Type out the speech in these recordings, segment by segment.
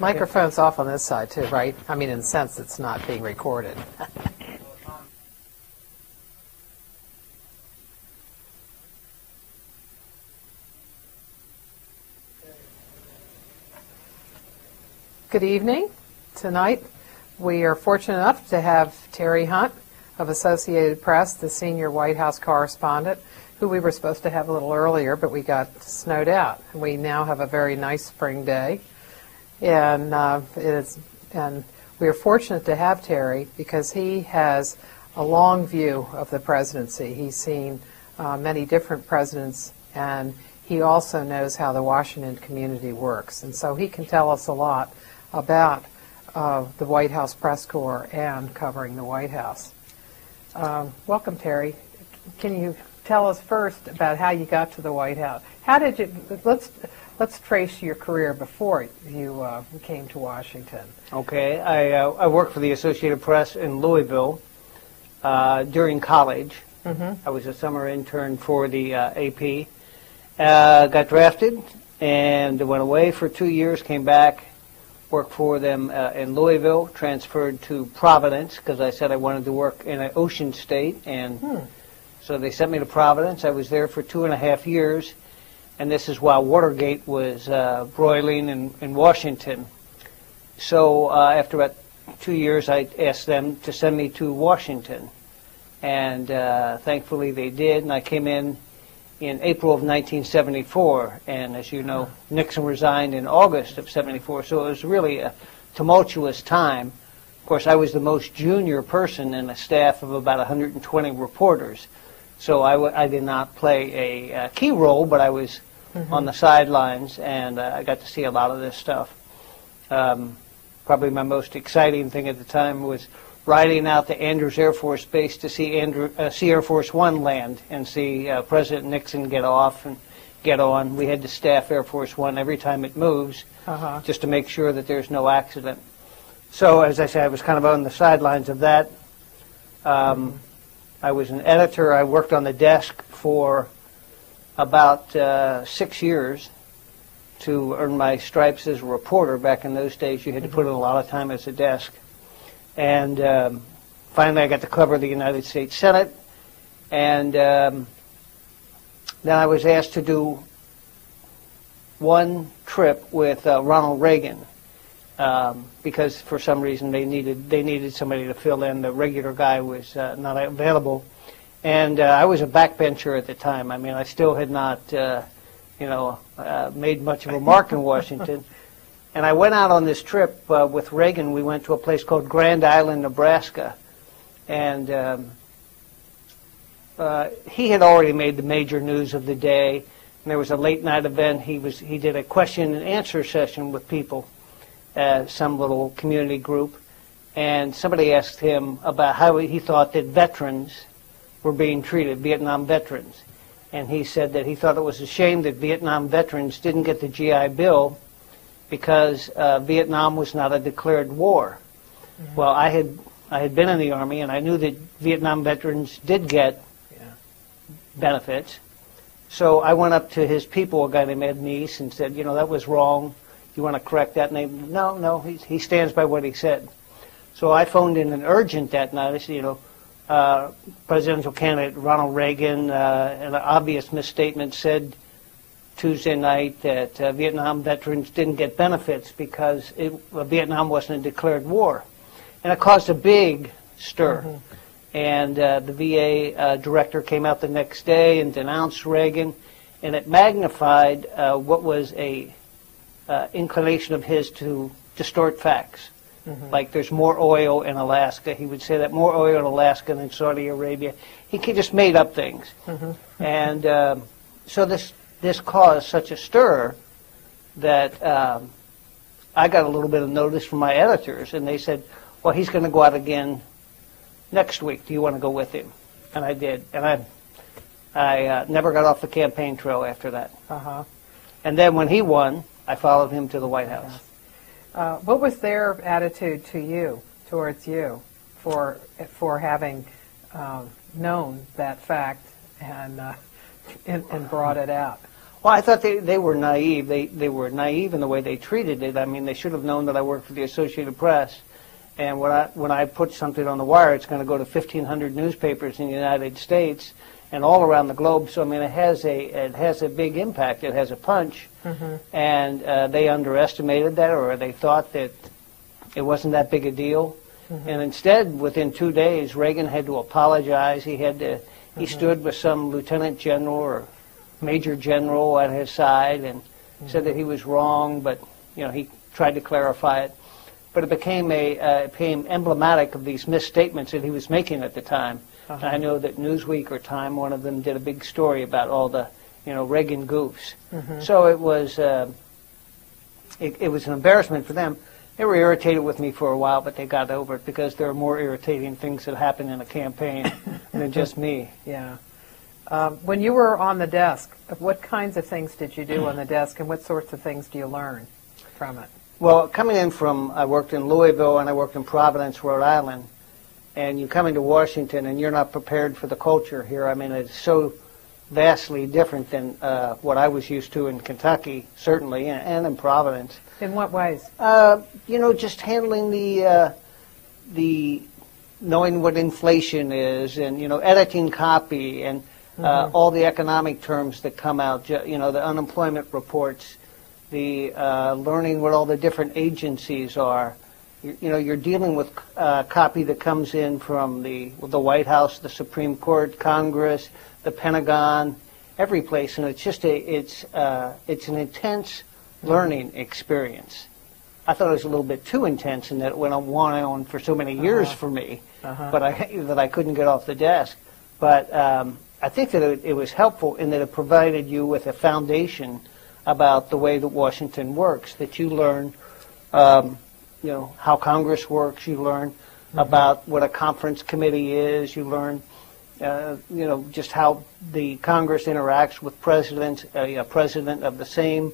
Microphone's off on this side too, right? I mean, in the sense it's not being recorded. Good evening. Tonight we are fortunate enough to have Terry Hunt of Associated Press, the senior White House correspondent, who we were supposed to have a little earlier, but we got snowed out. We now have a very nice spring day, and we are fortunate to have Terry because he has a long view of the presidency. He's seen many different presidents, and he also knows how the Washington community works, and so he can tell us a lot about the White House press corps and covering the White House. Welcome, Terry. Can you tell us first about how you got to the White House? How did you? Let's trace your career before you came to Washington. Okay, I worked for the Associated Press in Louisville during college. Mm-hmm. I was a summer intern for the AP. Got drafted and went away for 2 years. Came back. Worked for them in Louisville, transferred to Providence because I said I wanted to work in an ocean state, and so they sent me to Providence. I was there for 2.5 years, and this is while Watergate was broiling in Washington. So after about 2 years, I asked them to send me to Washington, and thankfully they did, and I came in April of 1974, and as you know, Nixon resigned in August of 74, so it was really a tumultuous time. Of course, I was the most junior person in a staff of about 120 reporters, so I did not play a key role, but I was on the sidelines, and I got to see a lot of this stuff. Probably my most exciting thing at the time was riding out to Andrews Air Force Base to see Air Force One land and see President Nixon get off and get on. We had to staff Air Force One every time it moves just to make sure that there's no accident. So, as I said, I was kind of on the sidelines of that. I was an editor. I worked on the desk for about 6 years to earn my stripes as a reporter. Back in those days, you had to put in a lot of time as a desk. And finally, I got to cover the United States Senate. And then I was asked to do one trip with Ronald Reagan because for some reason they needed somebody to fill in. The regular guy was not available. And I was a backbencher at the time. I mean, I still had not, made much of a mark in Washington. And I went out on this trip with Reagan. We went to a place called Grand Island, Nebraska. And he had already made the major news of the day. And there was a late night event. He did a question and answer session with people, some little community group. And somebody asked him about how he thought that veterans were being treated, Vietnam veterans. And he said that he thought it was a shame that Vietnam veterans didn't get the GI Bill because Vietnam was not a declared war. Mm-hmm. Well, I had been in the Army, and I knew that Vietnam veterans did get benefits. So I went up to his people, a guy named Ed Neese, and said, that was wrong. You want to correct that? And they, no, he stands by what he said. So I phoned in an urgent that night. I said, presidential candidate Ronald Reagan, an obvious misstatement, said Tuesday night that Vietnam veterans didn't get benefits because Vietnam wasn't a declared war. And it caused a big stir. Mm-hmm. And the VA director came out the next day and denounced Reagan, and it magnified what was a inclination of his to distort facts. Mm-hmm. Like there's more oil in Alaska. He would say that more oil in Alaska than Saudi Arabia. He just made up things. Mm-hmm. And so this caused such a stir that I got a little bit of notice from my editors, and they said, well, he's going to go out again next week. Do you want to go with him? And I did. And I never got off the campaign trail after that. Uh-huh. And then when he won, I followed him to the White House. What was their attitude towards you, for having known that fact and brought it out? Well, I thought they were naive. They were naive in the way they treated it. I mean, they should have known that I worked for the Associated Press. And when I put something on the wire, it's going to go to 1,500 newspapers in the United States and all around the globe. So I mean, it has a big impact. It has a punch, and they underestimated that, or they thought that it wasn't that big a deal. And instead, within 2 days, Reagan had to apologize. He stood with some lieutenant general or major general at his side and said that he was wrong, but he tried to clarify it. But it became emblematic of these misstatements that he was making at the time. And I know that Newsweek or Time, one of them, did a big story about all the Reagan goofs. So it was an embarrassment for them. They were irritated with me for a while, but they got over it because there are more irritating things that happen in a campaign than just me. Yeah. When you were on the desk, what kinds of things did you do on the desk, and what sorts of things do you learn from it? Well, coming in I worked in Louisville and I worked in Providence, Rhode Island, and you come into Washington and you're not prepared for the culture here. I mean, it's so vastly different than what I was used to in Kentucky, certainly, and in Providence. In what ways? Just handling the knowing what inflation is, and editing copy, and all the economic terms that come out. The unemployment reports, the learning what all the different agencies are. You're dealing with copy that comes in from the White House, the Supreme Court, Congress, the Pentagon, every place, and it's just it's an intense learning experience. I thought it was a little bit too intense, and that it went on for so many years for me, but I couldn't get off the desk. But I think that it was helpful in that it provided you with a foundation about the way that Washington works, that you learn, how Congress works, you learn about what a conference committee is, you learn, just how the Congress interacts with presidents, a president of the same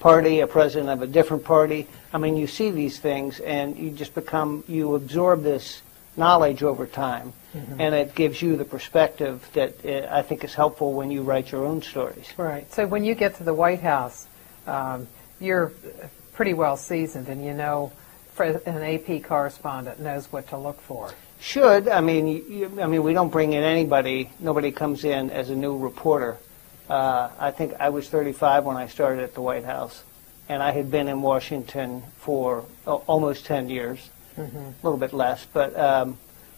party, a president of a different party. I mean, you see these things, and you absorb this knowledge over time, and it gives you the perspective that I think is helpful when you write your own stories. Right. So when you get to the White House, you're pretty well seasoned, and an AP correspondent knows what to look for. Should. I mean, we don't bring in anybody. Nobody comes in as a new reporter. I think I was 35 when I started at the White House, and I had been in Washington for almost 10 years, a little bit less. But,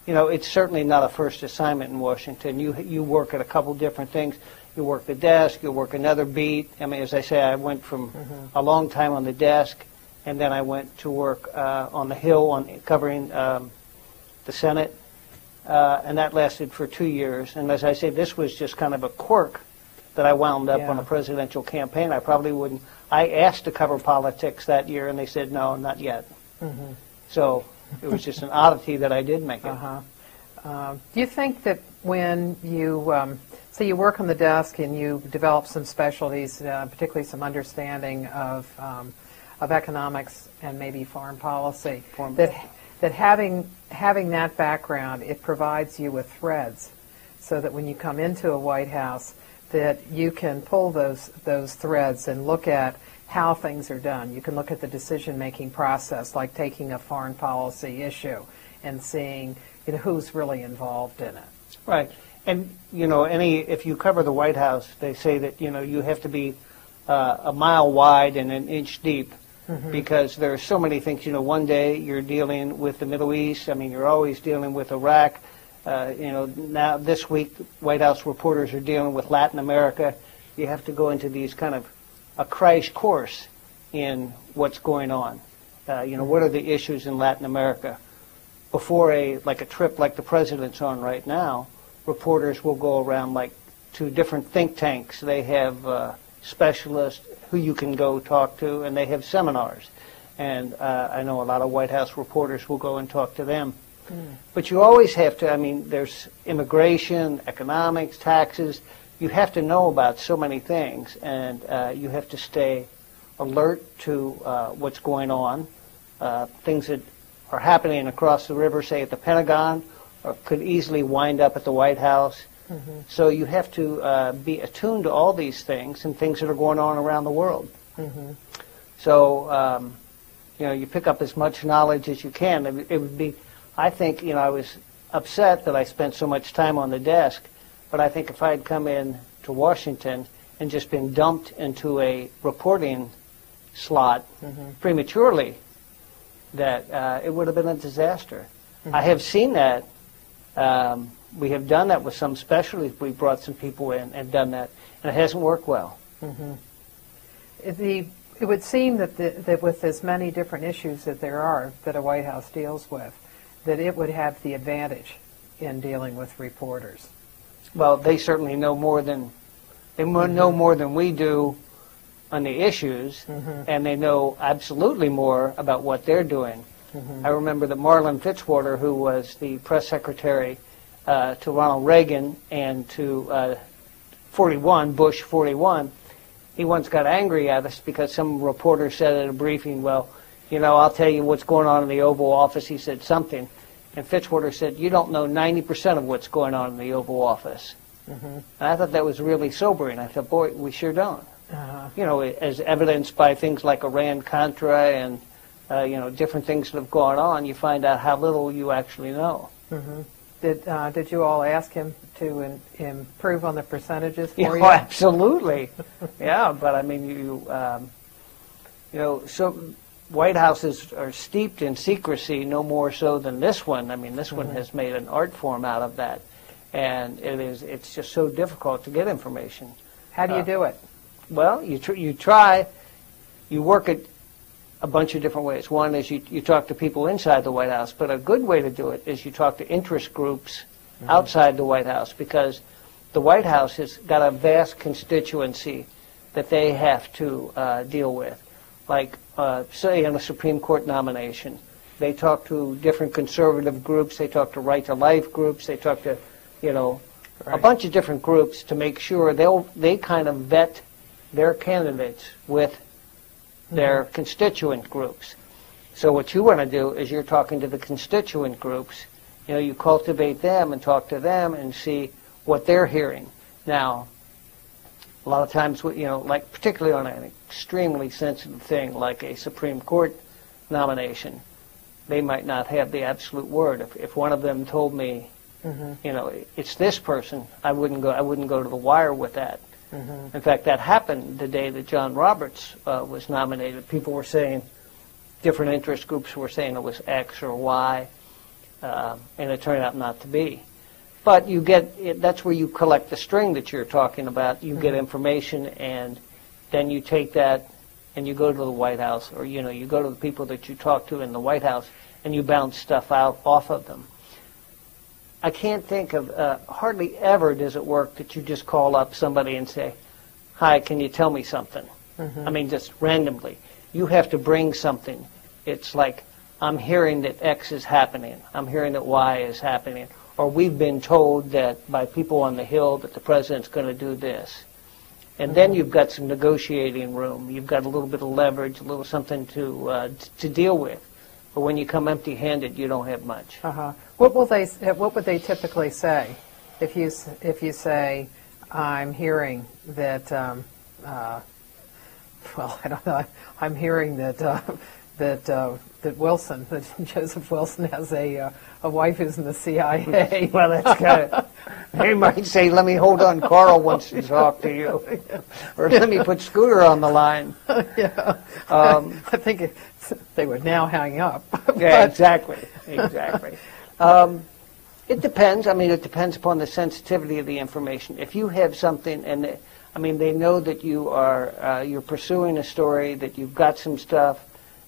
it's certainly not a first assignment in Washington. You work at a couple different things. You work the desk, you work another beat. I mean, as I say, I went from a long time on the desk, and then I went to work on the Hill covering the Senate, and that lasted for 2 years. And as I say, this was just kind of a quirk that I wound up on a presidential campaign. I probably wouldn't. I asked to cover politics that year, and they said, no, not yet. So it was just an oddity that I did make it. Do you think that when you, say you work on the desk and you develop some specialties, particularly some understanding of economics and maybe foreign policy, that having that background, it provides you with threads so that when you come into a White House, that you can pull those threads and look at how things are done. You can look at the decision-making process, like taking a foreign policy issue and seeing who's really involved in it. Right. And, if you cover the White House, they say that, you have to be a mile wide and an inch deep. Because there are so many things. One day you're dealing with the Middle East. I mean, you're always dealing with Iraq. Now this week, White House reporters are dealing with Latin America. You have to go into these kind of a crash course in what's going on. What are the issues in Latin America? Before a trip like the president's on right now, reporters will go around to different think tanks. They have specialists who you can go talk to, and they have seminars. And I know a lot of White House reporters will go and talk to them. But you always have to, there's immigration, economics, taxes. You have to know about so many things, and you have to stay alert to what's going on, things that are happening across the river, say at the Pentagon, or could easily wind up at the White House. So you have to be attuned to all these things and things that are going on around the world. So, you pick up as much knowledge as you can. It would be, I think, I was upset that I spent so much time on the desk, but I think if I had come in to Washington and just been dumped into a reporting slot prematurely, that it would have been a disaster. I have seen that. We have done that with some specialties. We brought some people in and done that, and it hasn't worked well. It would seem that with as many different issues that there are that a White House deals with, that it would have the advantage in dealing with reporters. Well, they certainly know more than know more than we do on the issues, and they know absolutely more about what they're doing. I remember that Marlin Fitzwater, who was the press secretary to Ronald Reagan and to Bush 41, he once got angry at us because some reporter said at a briefing, well, I'll tell you what's going on in the Oval Office. He said something. And Fitzwater said, you don't know 90% of what's going on in the Oval Office. And I thought that was really sobering. I thought, boy, we sure don't. As evidenced by things like Iran-Contra and, different things that have gone on, you find out how little you actually know. Did you all ask him to improve on the percentages for you? Absolutely. Yeah, but I mean, so White Houses are steeped in secrecy, no more so than this one. I mean, this one has made an art form out of that, and it's just so difficult to get information. How do you do it? Well, you try, you work it a bunch of different ways. One is you talk to people inside the White House, but a good way to do it is you talk to interest groups outside the White House, because the White House has got a vast constituency that they have to deal with. Like, say, in a Supreme Court nomination, they talk to different conservative groups, they talk to right-to-life groups, they talk to, a bunch of different groups to make sure they kind of vet their candidates with their constituent groups. So what you want to do is you're talking to the constituent groups. You cultivate them and talk to them and see what they're hearing. Now, a lot of times, like particularly on an extremely sensitive thing like a Supreme Court nomination, they might not have the absolute word. If one of them told me, it's this person, I wouldn't go to the wire with that. In fact, that happened the day that John Roberts was nominated. People were saying, different interest groups were saying it was X or Y, and it turned out not to be. But that's where you collect the string that you're talking about. You get information, and then you take that and you go to the White House, or you go to the people that you talk to in the White House, and you bounce stuff out off of them. I can't think of, hardly ever does it work that you just call up somebody and say, hi, can you tell me something? I mean, just randomly. You have to bring something. It's like, I'm hearing that X is happening. I'm hearing that Y is happening. Or we've been told that by people on the Hill that the president's going to do this. And then you've got some negotiating room. You've got a little bit of leverage, a little something to deal with. But when you come empty-handed, you don't have much. What would they typically say if you say, I'm hearing that well, I don't know, I'm hearing that that Wilson, that Joseph Wilson has a wife who's in the CIA. Well, that's kind of, they might say, let me hold on, Carl wants to talk to you. Or let me put Scooter on the line. Yeah. I think they would now hang up. Yeah, exactly. It depends. I mean, it depends upon the sensitivity of the information. If you have something, and they know that you're pursuing a story, that you've got some stuff,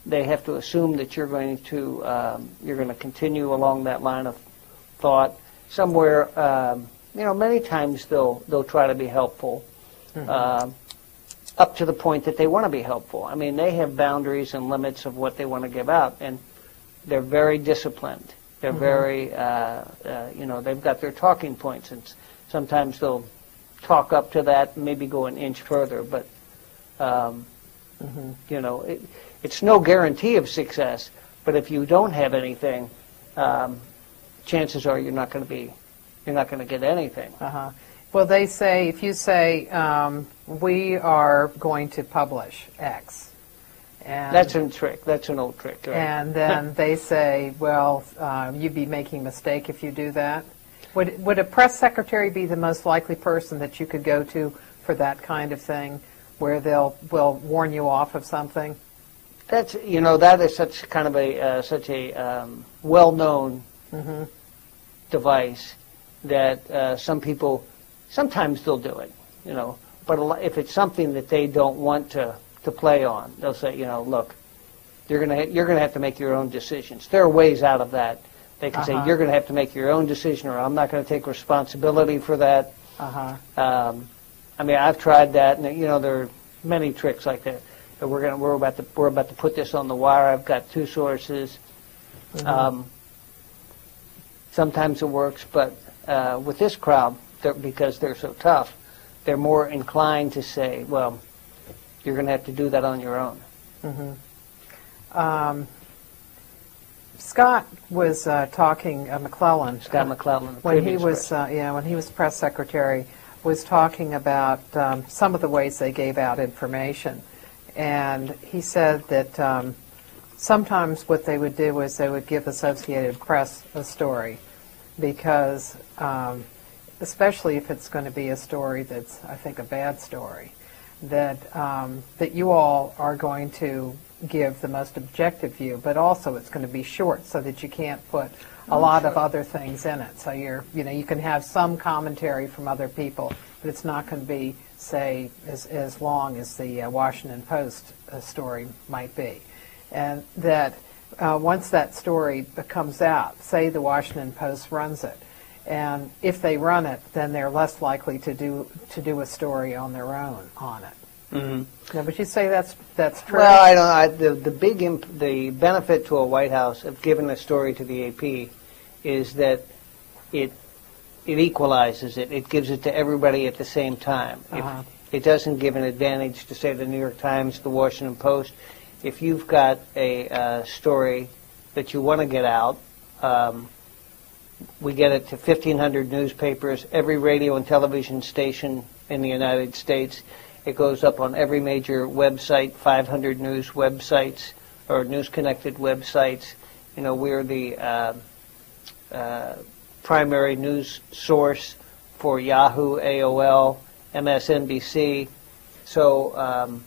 they have to assume that you're going to continue along that line of thought. Somewhere, many times they'll try to be helpful, up to the point that they want to be helpful. I mean, they have boundaries and limits of what they want to give out, and they're very disciplined. They're very, they've got their talking points, and sometimes they'll talk up to that and maybe go an inch further. But, it's no guarantee of success. But if you don't have anything, chances are you're not going to be you're not going to get anything. Uh-huh. Well, they say, if you say, we are going to publish X. And That's a trick. That's an old trick. Right? And then they say, well, you'd be making a mistake if you do that. Would a press secretary be the most likely person that you could go to for that kind of thing, where will warn you off of something? That's, that is such kind of a well-known device that some people, sometimes they'll do it, but if it's something that they don't want to play on, they'll say, look, you're gonna have to make your own decisions. There are ways out of that. They can say, you're going to have to make your own decision, or I'm not going to take responsibility for that. I mean, I've tried that, and there are many tricks like that. But we're about to put this on the wire. I've got two sources. Sometimes it works, but with this crowd, because they're so tough, they're more inclined to say, well, you're going to have to do that on your own. Scott was talking, McClellan. Scott McClellan, when he was when he was press secretary, was talking about some of the ways they gave out information, and he said that sometimes what they would do was they would give Associated Press a story, because especially if it's going to be a story that's, I think, a bad story, that that you all are going to give the most objective view, but also it's going to be short so that you can't put a lot of other things in it. So you can have some commentary from other people, but it's not going to be, say, as long as the Washington Post story might be. And that once that story comes out, say the Washington Post runs it, and if they run it, then they're less likely to do a story on their own on it. Now, would you say that's true? Well, I don't. The benefit to a White House of giving a story to the AP is that it equalizes it. It gives it to everybody at the same time. It doesn't give an advantage to, say, the New York Times, the Washington Post. If you've got a story that you want to get out, we get it to 1,500 newspapers, every radio and television station in the United States. It goes up on every major website, 500 news websites or news-connected websites. We're the primary news source for Yahoo, AOL, MSNBC. So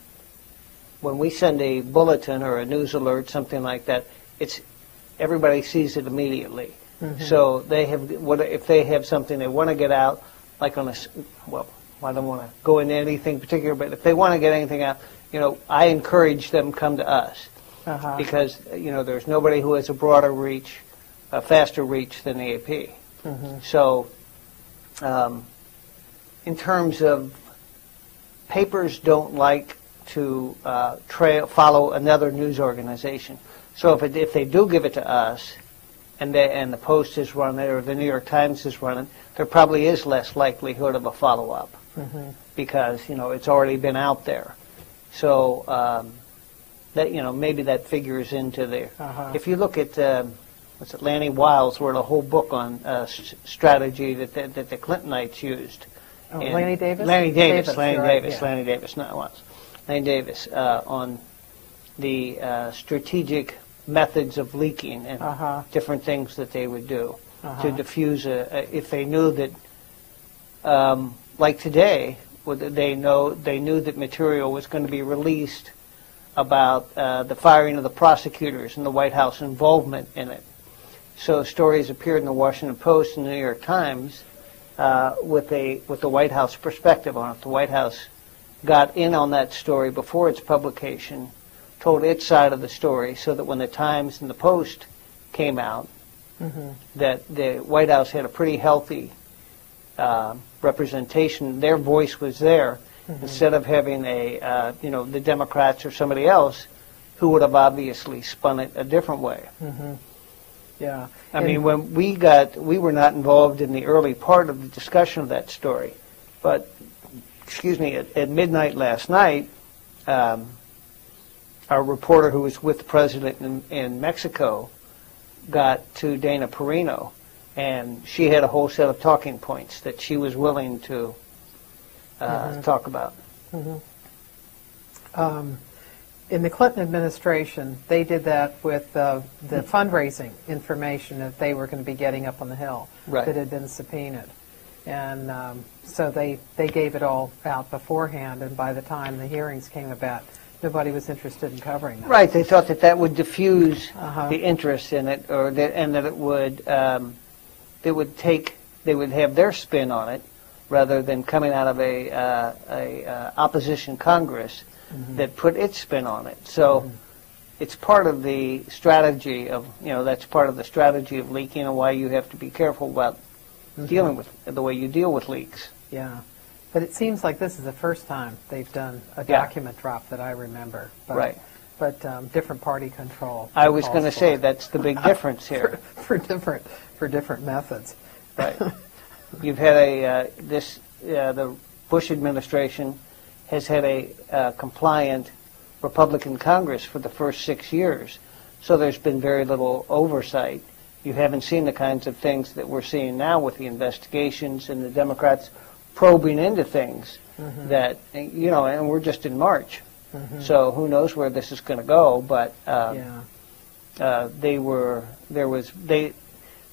when we send a bulletin or a news alert, something like that, everybody sees it immediately. So if they have something they want to get out, like on I don't want to go into anything particular, but if they want to get anything out, I encourage them to come to us, because there's nobody who has a broader reach, a faster reach than the AP. So, in terms of papers, don't like to follow another news organization. So if they do give it to us, and the Post is running it or the New York Times is running, there probably is less likelihood of a follow-up. Because it's already been out there, so that maybe that figures into there. If you look at Lanny Wiles wrote a whole book on strategy that the Clintonites used. Lanny Davis. Lanny Davis. On the strategic methods of leaking and different things that they would do to diffuse if they knew that. Like today, they knew that material was going to be released about the firing of the prosecutors and the White House involvement in it. So stories appeared in the Washington Post and the New York Times with the White House perspective on it. The White House got in on that story before its publication, told its side of the story, so that when the Times and the Post came out, that the White House had a pretty healthy representation. Their voice was there, instead of having the Democrats or somebody else who would have obviously spun it a different way. Yeah. I mean, when we were not involved in the early part of the discussion of that story, but at midnight last night, our reporter who was with the president in Mexico got to Dana Perino, and she had a whole set of talking points that she was willing to talk about. In the Clinton administration, they did that with the fundraising information that they were going to be getting up on the Hill Right. that had been subpoenaed. And so they gave it all out beforehand, and by the time the hearings came about, nobody was interested in covering them. Right. They thought that that would diffuse the interest in it, or that, and that it would they would have their spin on it, rather than coming out of a opposition Congress that put its spin on it. So it's part of the strategy of, that's part of the strategy of leaking, and why you have to be careful about dealing with the way you deal with leaks. Yeah. But it seems like this is the first time they've done a Yeah. document drop that I remember. But, Right. But different party control. I was going to calls say for it. that's the big difference here. for different methods. Right. You've had the Bush administration has had a compliant Republican Congress for the first 6 years, so there's been very little oversight. You haven't seen the kinds of things that we're seeing now with the investigations and the Democrats probing into things that, and we're just in March, so who knows where this is going to go, but the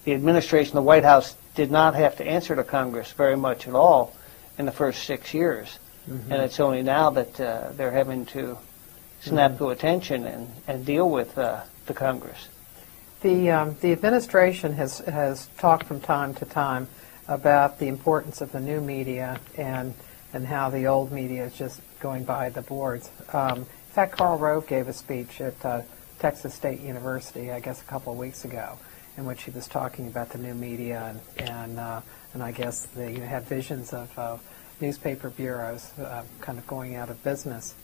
administration, the White House, did not have to answer to Congress very much at all in the first 6 years. And it's only now that they're having to snap to attention and deal with the Congress. The administration has talked from time to time about the importance of the new media and how the old media is just going by the boards. In fact, Karl Rove gave a speech at Texas State University, I guess a couple of weeks ago, in which he was talking about the new media and I guess they had visions of newspaper bureaus kind of going out of business.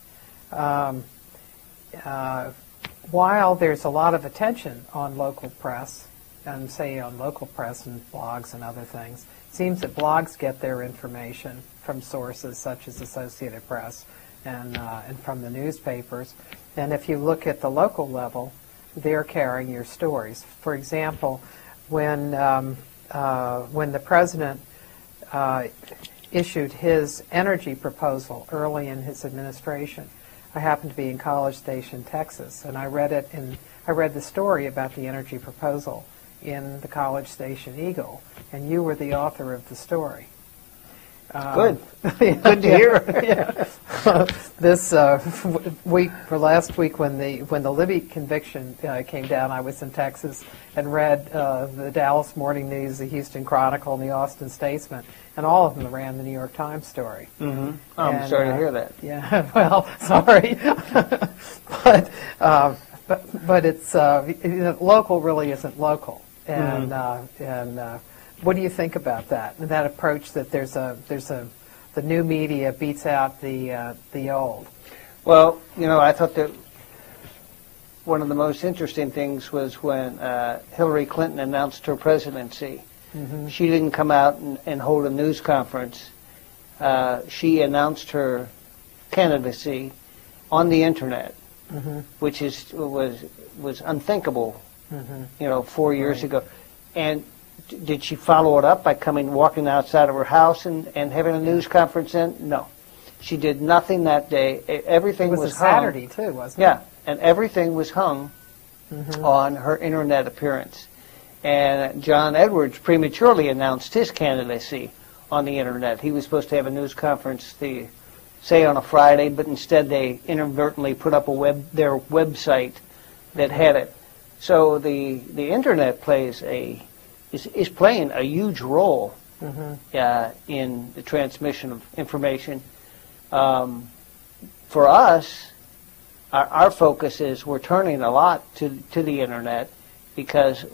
While there's a lot of attention on local press, and say on local press and blogs and other things, it seems that blogs get their information from sources such as Associated Press and from the newspapers. And if you look at the local level, they're carrying your stories. For example, when the president issued his energy proposal early in his administration, I happened to be in College Station, Texas, and I read the story about the energy proposal in the College Station Eagle, and you were the author of the story. Good. Good to hear. This week, or last week, when the Libby conviction came down, I was in Texas and read the Dallas Morning News, the Houston Chronicle, and the Austin Statesman, and all of them ran the New York Times story. Oh, I'm sorry to hear that. Yeah, well, sorry, but it's local really isn't local, and what do you think about that? That approach that the new media beats out the old. Well, I thought that one of the most interesting things was when Hillary Clinton announced her presidency. She didn't come out and hold a news conference. She announced her candidacy on the internet, which was unthinkable, 4 years ago. And did she follow it up by walking outside of her house and having a news conference then? No. She did nothing that day. Everything was hung. It was a Saturday, too, wasn't it? Yeah, and everything was hung on her internet appearance. And John Edwards prematurely announced his candidacy on the internet. He was supposed to have a news conference, say on a Friday, but instead they inadvertently put up their website that had it. So the internet is playing a huge role in the transmission of information. For us, our focus is we're turning a lot to the internet because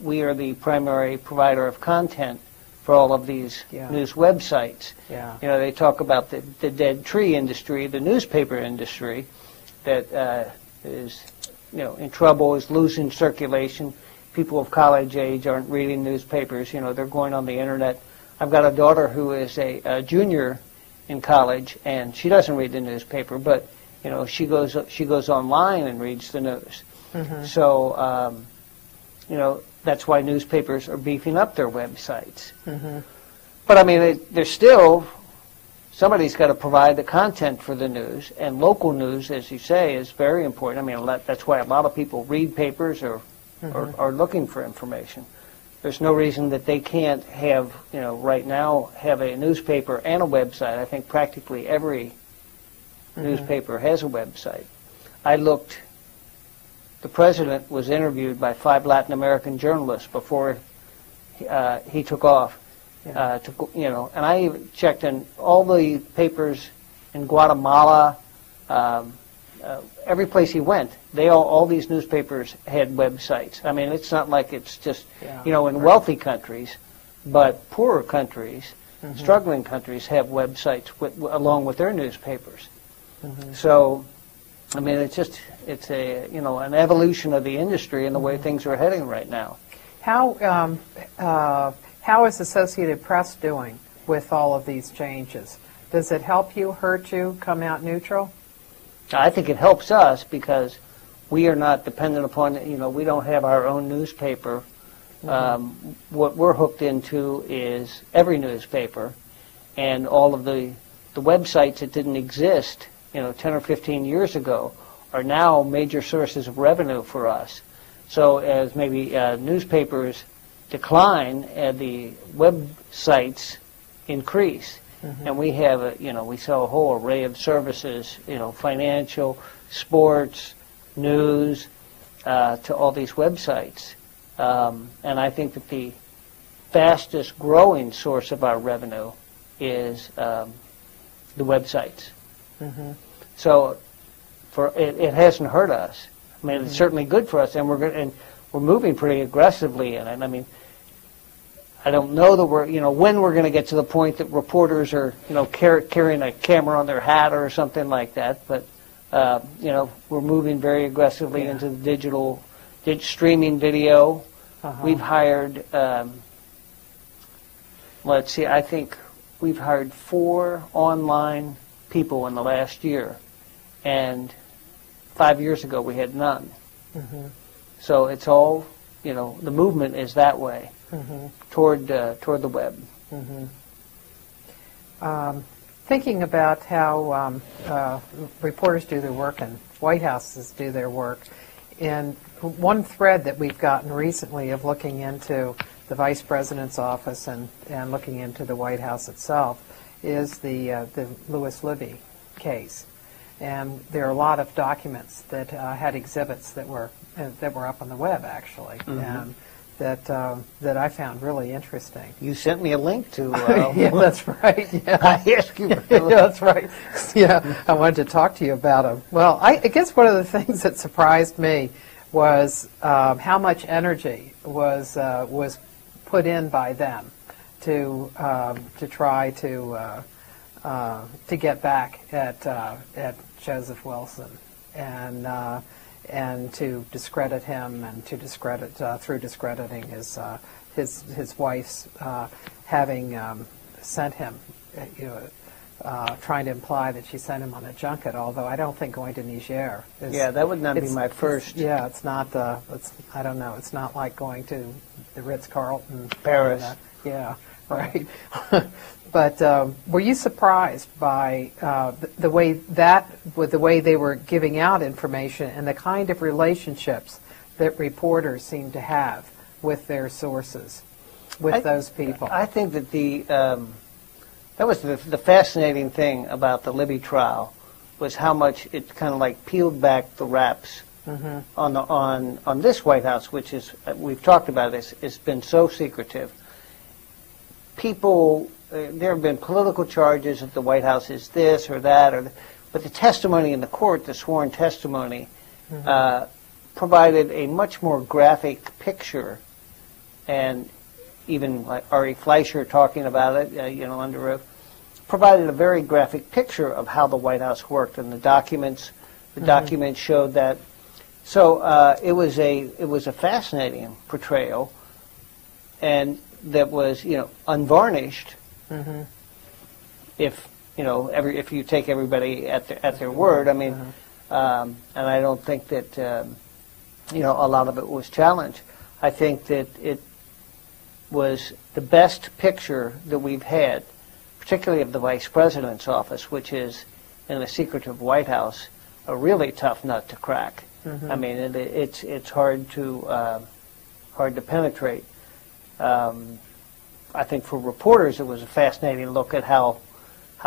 we are the primary provider of content for all of these news websites. Yeah. They talk about the dead tree industry, the newspaper industry that is in trouble, is losing circulation. People of college age aren't reading newspapers. They're going on the internet. I've got a daughter who is a junior in college, and she doesn't read the newspaper, but she goes online and reads the news. So that's why newspapers are beefing up their websites. But I mean, there's still, somebody's got to provide the content for the news, and local news, as you say, is very important. I mean, that's why a lot of people read papers or are looking for information. There's no reason that they can't have, right now, have a newspaper and a website. I think practically every newspaper has a website. I looked, the president was interviewed by 5 Latin American journalists before he took off. And I even checked in all the papers in Guatemala, every place he went. All these newspapers had websites. I mean, it's not like it's just, in wealthy countries, but poorer countries, struggling countries have websites along with their newspapers. So, I mean, it's an evolution of the industry and the way things are heading right now. How is Associated Press doing with all of these changes? Does it help you, hurt you, come out neutral? I think it helps us because we are not dependent upon, we don't have our own newspaper. What we're hooked into is every newspaper, and all of the websites that didn't exist, 10 or 15 years ago are now major sources of revenue for us. So as maybe newspapers decline and the websites increase, and we have we sell a whole array of services, financial, sports, news, to all these websites. And I think that the fastest growing source of our revenue is the websites. So it hasn't hurt us. I mean, it's certainly good for us, and we're moving pretty aggressively in it. I mean, I don't know that when we're going to get to the point that reporters are, carrying a camera on their hat or something like that. But, we're moving very aggressively into the digital streaming video. We've hired, I think we've hired 4 online people in the last year. And 5 years ago, we had none. So it's all, the movement is that way. Toward the web. Thinking about how reporters do their work and White Houses do their work, and one thread that we've gotten recently of looking into the Vice President's office and looking into the White House itself is the Lewis Libby case. And there are a lot of documents that had exhibits that were up on the web, actually. That I found really interesting. You sent me a link to. Yeah, that's right. Yeah. I asked you. Yeah, that's right. Yeah, I wanted to talk to you about them. Well, I guess one of the things that surprised me was how much energy was put in by them to try to get back at Joseph Wilson and to discredit him and to discredit through discrediting his wife's having sent him, trying to imply that she sent him on a junket. Although I don't think going to Niger is. Yeah, that would not be my first. Yeah, it's not. I don't know. It's not like going to the Ritz-Carlton. Paris. Yeah, right. But were you surprised by the way they were giving out information and the kind of relationships that reporters seem to have with their sources, with those people? I think that that was the fascinating thing about the Libby trial, was how much it kind of like peeled back the wraps on this White House, which is, we've talked about this, it's been so secretive. People. There have been political charges that the White House is this or that, but the testimony in the court, the sworn testimony, provided a much more graphic picture, and even like Ari Fleischer talking about it, under oath, provided a very graphic picture of how the White House worked, and the documents showed that. So it was a fascinating portrayal, and that was unvarnished. If if you take everybody at their word, I mean, and I don't think that a lot of it was challenged. I think that it was the best picture that we've had, particularly of the Vice President's office, which is, in a secretive White House, a really tough nut to crack. I mean, it's hard to penetrate. I think for reporters, it was a fascinating look at how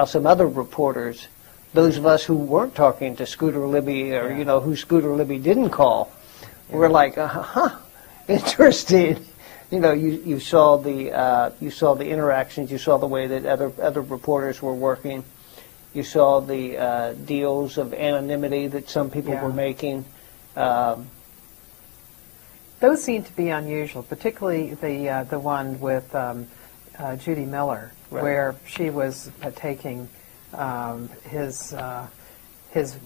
some other reporters, those of us who weren't talking to Scooter Libby, or who Scooter Libby didn't call, were like, interesting. You saw the interactions, you saw the way that other reporters were working, you saw the deals of anonymity that some people were making. Those seem to be unusual, particularly the one with Judy Miller, where she was taking his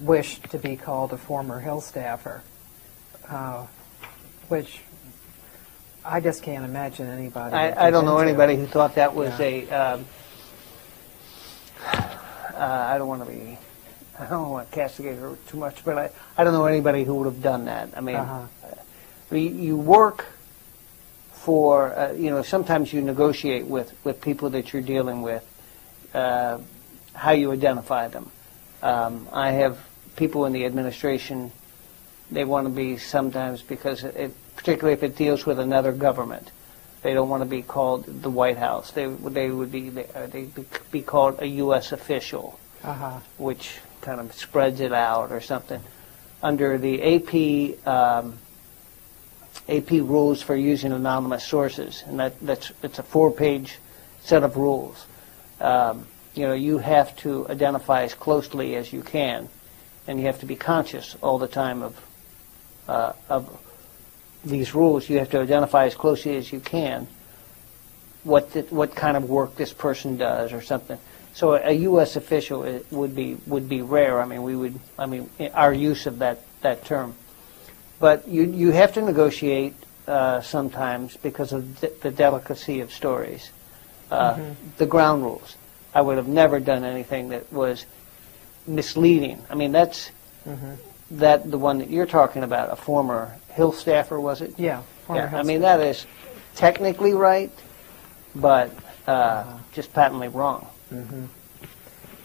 wish to be called a former Hill staffer, which I just can't imagine anybody. I don't know anybody who thought that was I don't want to castigate her too much, but I don't know anybody who would have done that. I mean, you work for, sometimes you negotiate with people that you're dealing with, how you identify them. I have people in the administration, they want to be sometimes, because particularly if it deals with another government, they don't want to be called the White House. They'd be called a U.S. official, which kind of spreads it out or something. Under the AP rules for using anonymous sources, and it's a 4-page set of rules. You have to identify as closely as you can, and you have to be conscious all the time of these rules. You have to identify as closely as you can what kind of work this person does or something. So a U.S. official would be rare. I mean, our use of that term. But you have to negotiate sometimes because of the delicacy of stories. The ground rules. I would have never done anything that was misleading. I mean, that's the one that you're talking about, a former Hill staffer, was it? Yeah, former Hill I mean, that is technically right, but just patently wrong.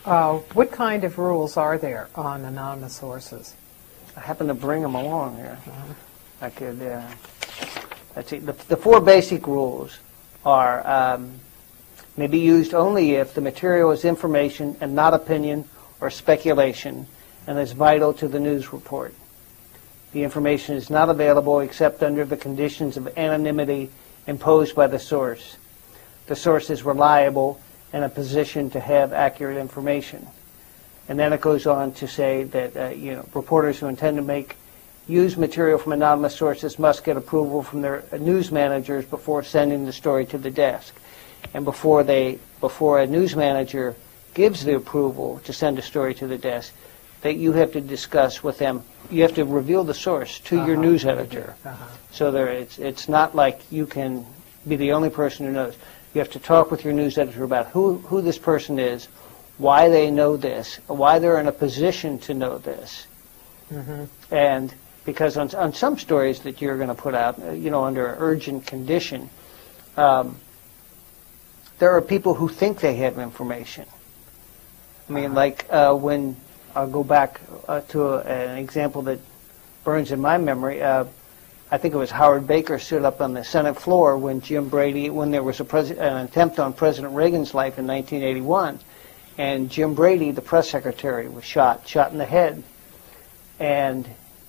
What kind of rules are there on anonymous sources? I happen to bring them along here. I could. Let's see. The 4 basic rules are may be used only if the material is information and not opinion or speculation, and is vital to the news report. The information is not available except under the conditions of anonymity imposed by the source. The source is reliable and in a position to have accurate information. And then it goes on to say that reporters who intend to use material from anonymous sources must get approval from their news managers before sending the story to the desk. And before a news manager gives the approval to send a story to the desk, that you have to discuss with them. You have to reveal the source to your news editor. So it's not like you can be the only person who knows. You have to talk with your news editor about who this person is, why they know this, why they're in a position to know this. And because on some stories that you're going to put out, under urgent condition, there are people who think they have information. I mean, like when I'll go back to an example that burns in my memory. I think it was Howard Baker stood up on the Senate floor when there was an attempt on President Reagan's life in 1981, and Jim Brady, the press secretary, was shot in the head. And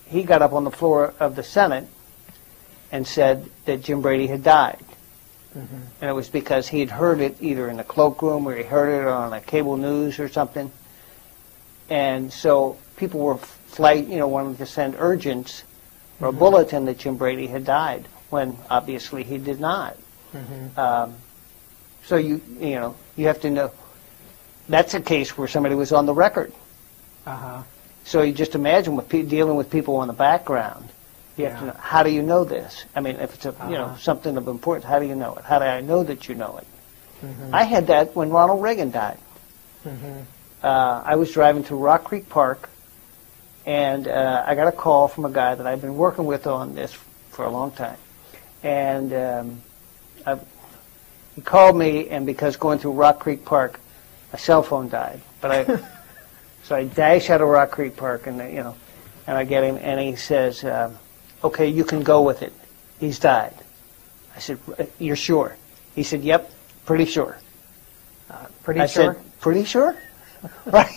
he got up on the floor of the Senate and said that Jim Brady had died. And it was because he had heard it either in the cloakroom or he heard it on a cable news or something. And so people were wanting to send urgents or a bulletin that Jim Brady had died, when obviously he did not. So you have to know that's a case where somebody was on the record. So you just imagine dealing with people in the background. You have to know, how do you know this? I mean, if it's something of importance, how do you know it? How do I know that you know it? I had that when Ronald Reagan died. I was driving through Rock Creek Park, and I got a call from a guy that I'd been working with on this for a long time. And he called me, and because going through Rock Creek Park, my cell phone died. So I dash out of Rock Creek Park, and and I get him, and he says, "Okay, you can go with it. He's died." I said, "You're sure?" He said, "Yep, pretty sure." Pretty I sure? said, "Pretty sure?" Right?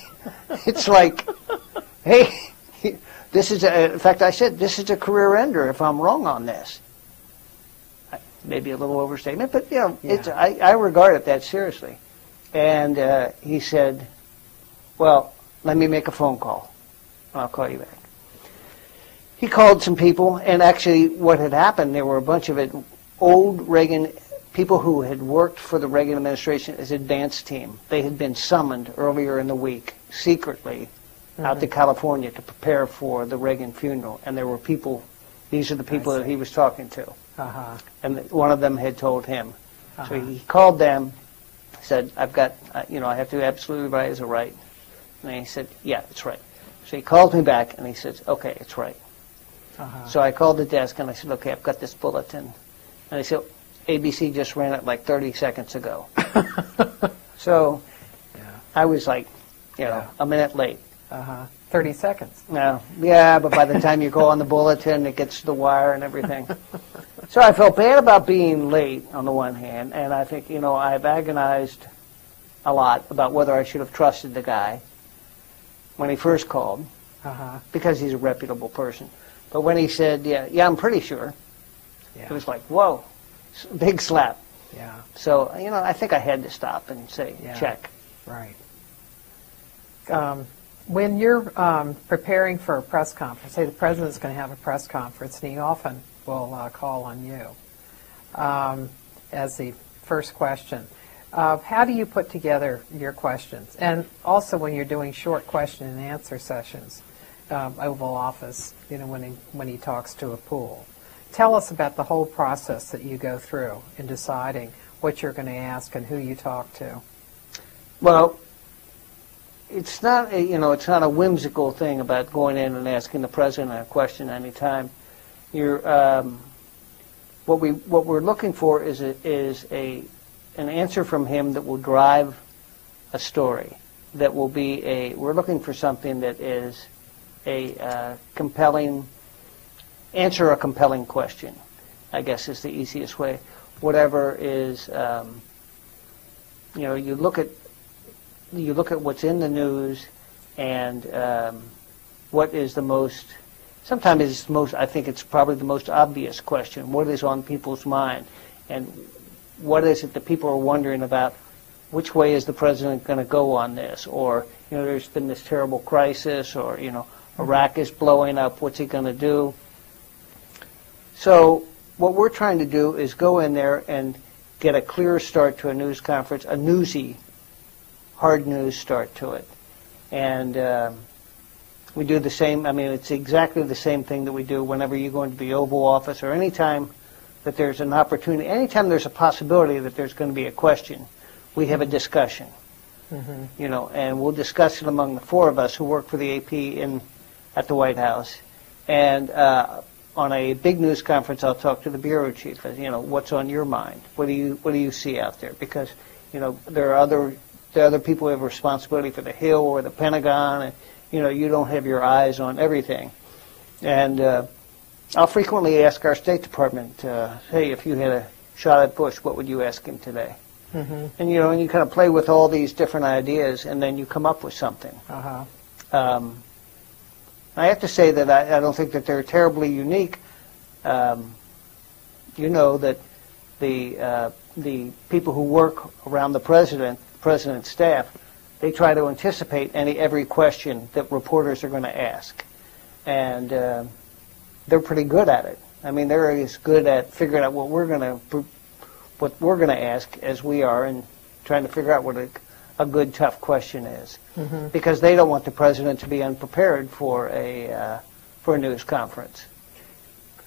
It's like, hey, this is in fact, I said, this is a career ender if I'm wrong on this. Maybe a little overstatement, but it's I regard it that seriously. And he said, "Well, let me make a phone call, and I'll call you back." He called some people, and actually what had happened, there were a bunch of old Reagan people who had worked for the Reagan administration as advance team. They had been summoned earlier in the week, secretly, out to California to prepare for the Reagan funeral. And there were people, these are the people that he was talking to. And one of them had told him. So he called them, said, "I've got, I have to absolutely write as a right." And he said, "Yeah, it's right." So he called me back, and he says, "Okay, it's right." So I called the desk, and I said, "Okay, I've got this bulletin." And they said, "ABC just ran it like 30 seconds ago." So I was like, a minute late. 30 seconds. No, yeah, but by the time you go on the bulletin, it gets to the wire and everything. So I felt bad about being late on the one hand, and I think, I've agonized a lot about whether I should have trusted the guy when he first called, because he's a reputable person. But when he said, yeah, I'm pretty sure, it was like, whoa, big slap. Yeah. So, I think I had to stop and say, check. Right. When you're preparing for a press conference, say the president's going to have a press conference, and he often will call on you as the first question. How do you put together your questions? And also when you're doing short question and answer sessions, Oval Office, when he talks to a pool. Tell us about the whole process that you go through in deciding what you're going to ask and who you talk to. Well, it's not a whimsical thing about going in and asking the president a question anytime. What we're looking for is an answer from him that will drive a story. That will be we're looking for something that is a compelling question, I guess is the easiest way. Whatever is, you look at what's in the news and what is the most, sometimes it's the most, I think it's probably the most obvious question. What is on people's mind? And what is it that people are wondering about? Which way is the president going to go on this? Or, there's been this terrible crisis, or, Iraq is blowing up. What's he going to do? So what we're trying to do is go in there and get a clear start to a news conference, a newsy, hard news start to it. And we do the same. I mean, it's exactly the same thing that we do whenever you go into the Oval Office, or any time that there's an opportunity, anytime there's a possibility that there's going to be a question, we have a discussion. And we'll discuss it among the four of us who work for the AP at the White House. And on a big news conference, I'll talk to the bureau chief. What's on your mind? What do you see out there? Because there are other people who have responsibility for the Hill or the Pentagon, and you don't have your eyes on everything. And I'll frequently ask our State Department, hey, if you had a shot at Bush, what would you ask him today? And and you kind of play with all these different ideas, and then you come up with something. I have to say that I don't think that they're terribly unique. That the people who work around the president's staff, they try to anticipate every question that reporters are going to ask, and they're pretty good at it. I mean, they're as good at figuring out what we're going to ask as we are, and trying to figure out what a good, tough question is, because they don't want the president to be unprepared for a news conference.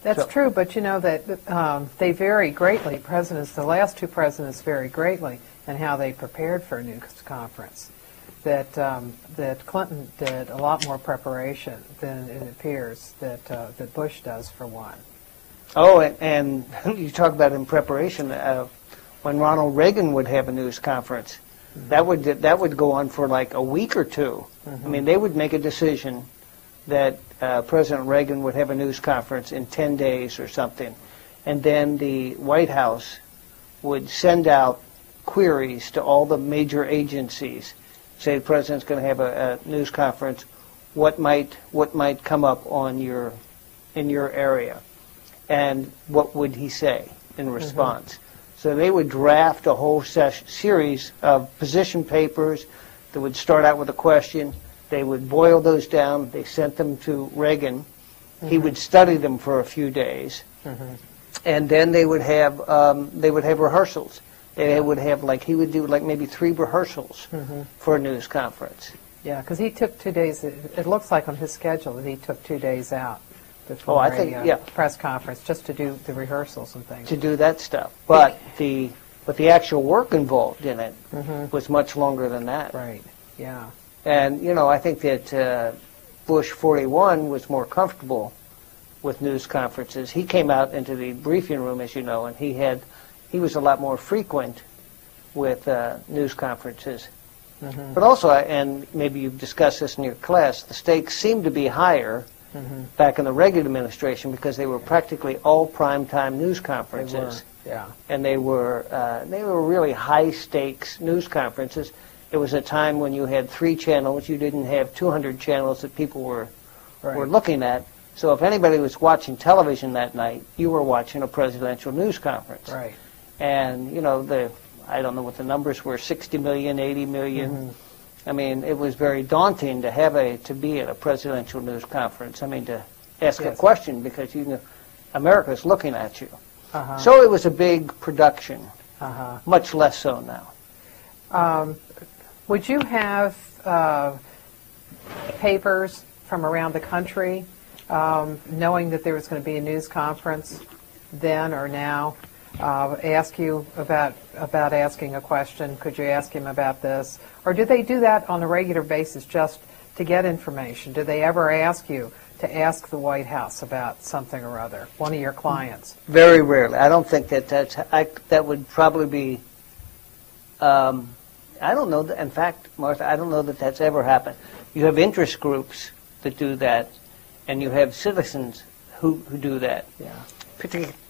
That's true, but that they vary greatly. The last two presidents vary greatly in how they prepared for a news conference. That Clinton did a lot more preparation than it appears that Bush does, for one. Oh, and you talk about in preparation, when Ronald Reagan would have a news conference, that would go on for like a week or two. I mean, they would make a decision that President Reagan would have a news conference in 10 days or something, and then the White House would send out queries to all the major agencies, say the president's going to have a news conference, what might come up in your area, and what would he say in response. So they would draft a whole series of position papers that would start out with a question. They would boil those down. They sent them to Reagan. He would study them for a few days, and then they would have rehearsals. They would have he would do maybe 3 rehearsals for a news conference. Yeah, because he took 2 days. It looks like on his schedule that he took 2 days out before press conference just to do the rehearsals and things. To do that stuff, but the actual work involved in it was much longer than that. Right. Yeah. And I think that Bush 41 was more comfortable with news conferences. He came out into the briefing room, as you know, and he was a lot more frequent with news conferences. But also, and maybe you've discussed this in your class, the stakes seemed to be higher back in the Reagan administration because they were practically all primetime news conferences. Yeah. And they were really high stakes news conferences. It was a time when you had 3 channels. You didn't have 200 channels that people were looking at. So if anybody was watching television that night, you were watching a presidential news conference. Right. And I don't know what the numbers were, 60 million, 80 million. I mean, it was very daunting to be at a presidential news conference. I mean, to ask a question because America's looking at you. So it was a big production. Much less so now. Would you have papers from around the country, knowing that there was going to be a news conference then or now, ask you about asking a question? Could you ask him about this? Or do they do that on a regular basis just to get information? Do they ever ask you to ask the White House about something or other, one of your clients? Very rarely. I don't think that would probably be, I don't know, in fact, Martha, I don't know that that's ever happened. You have interest groups that do that, and you have citizens who do that. Yeah.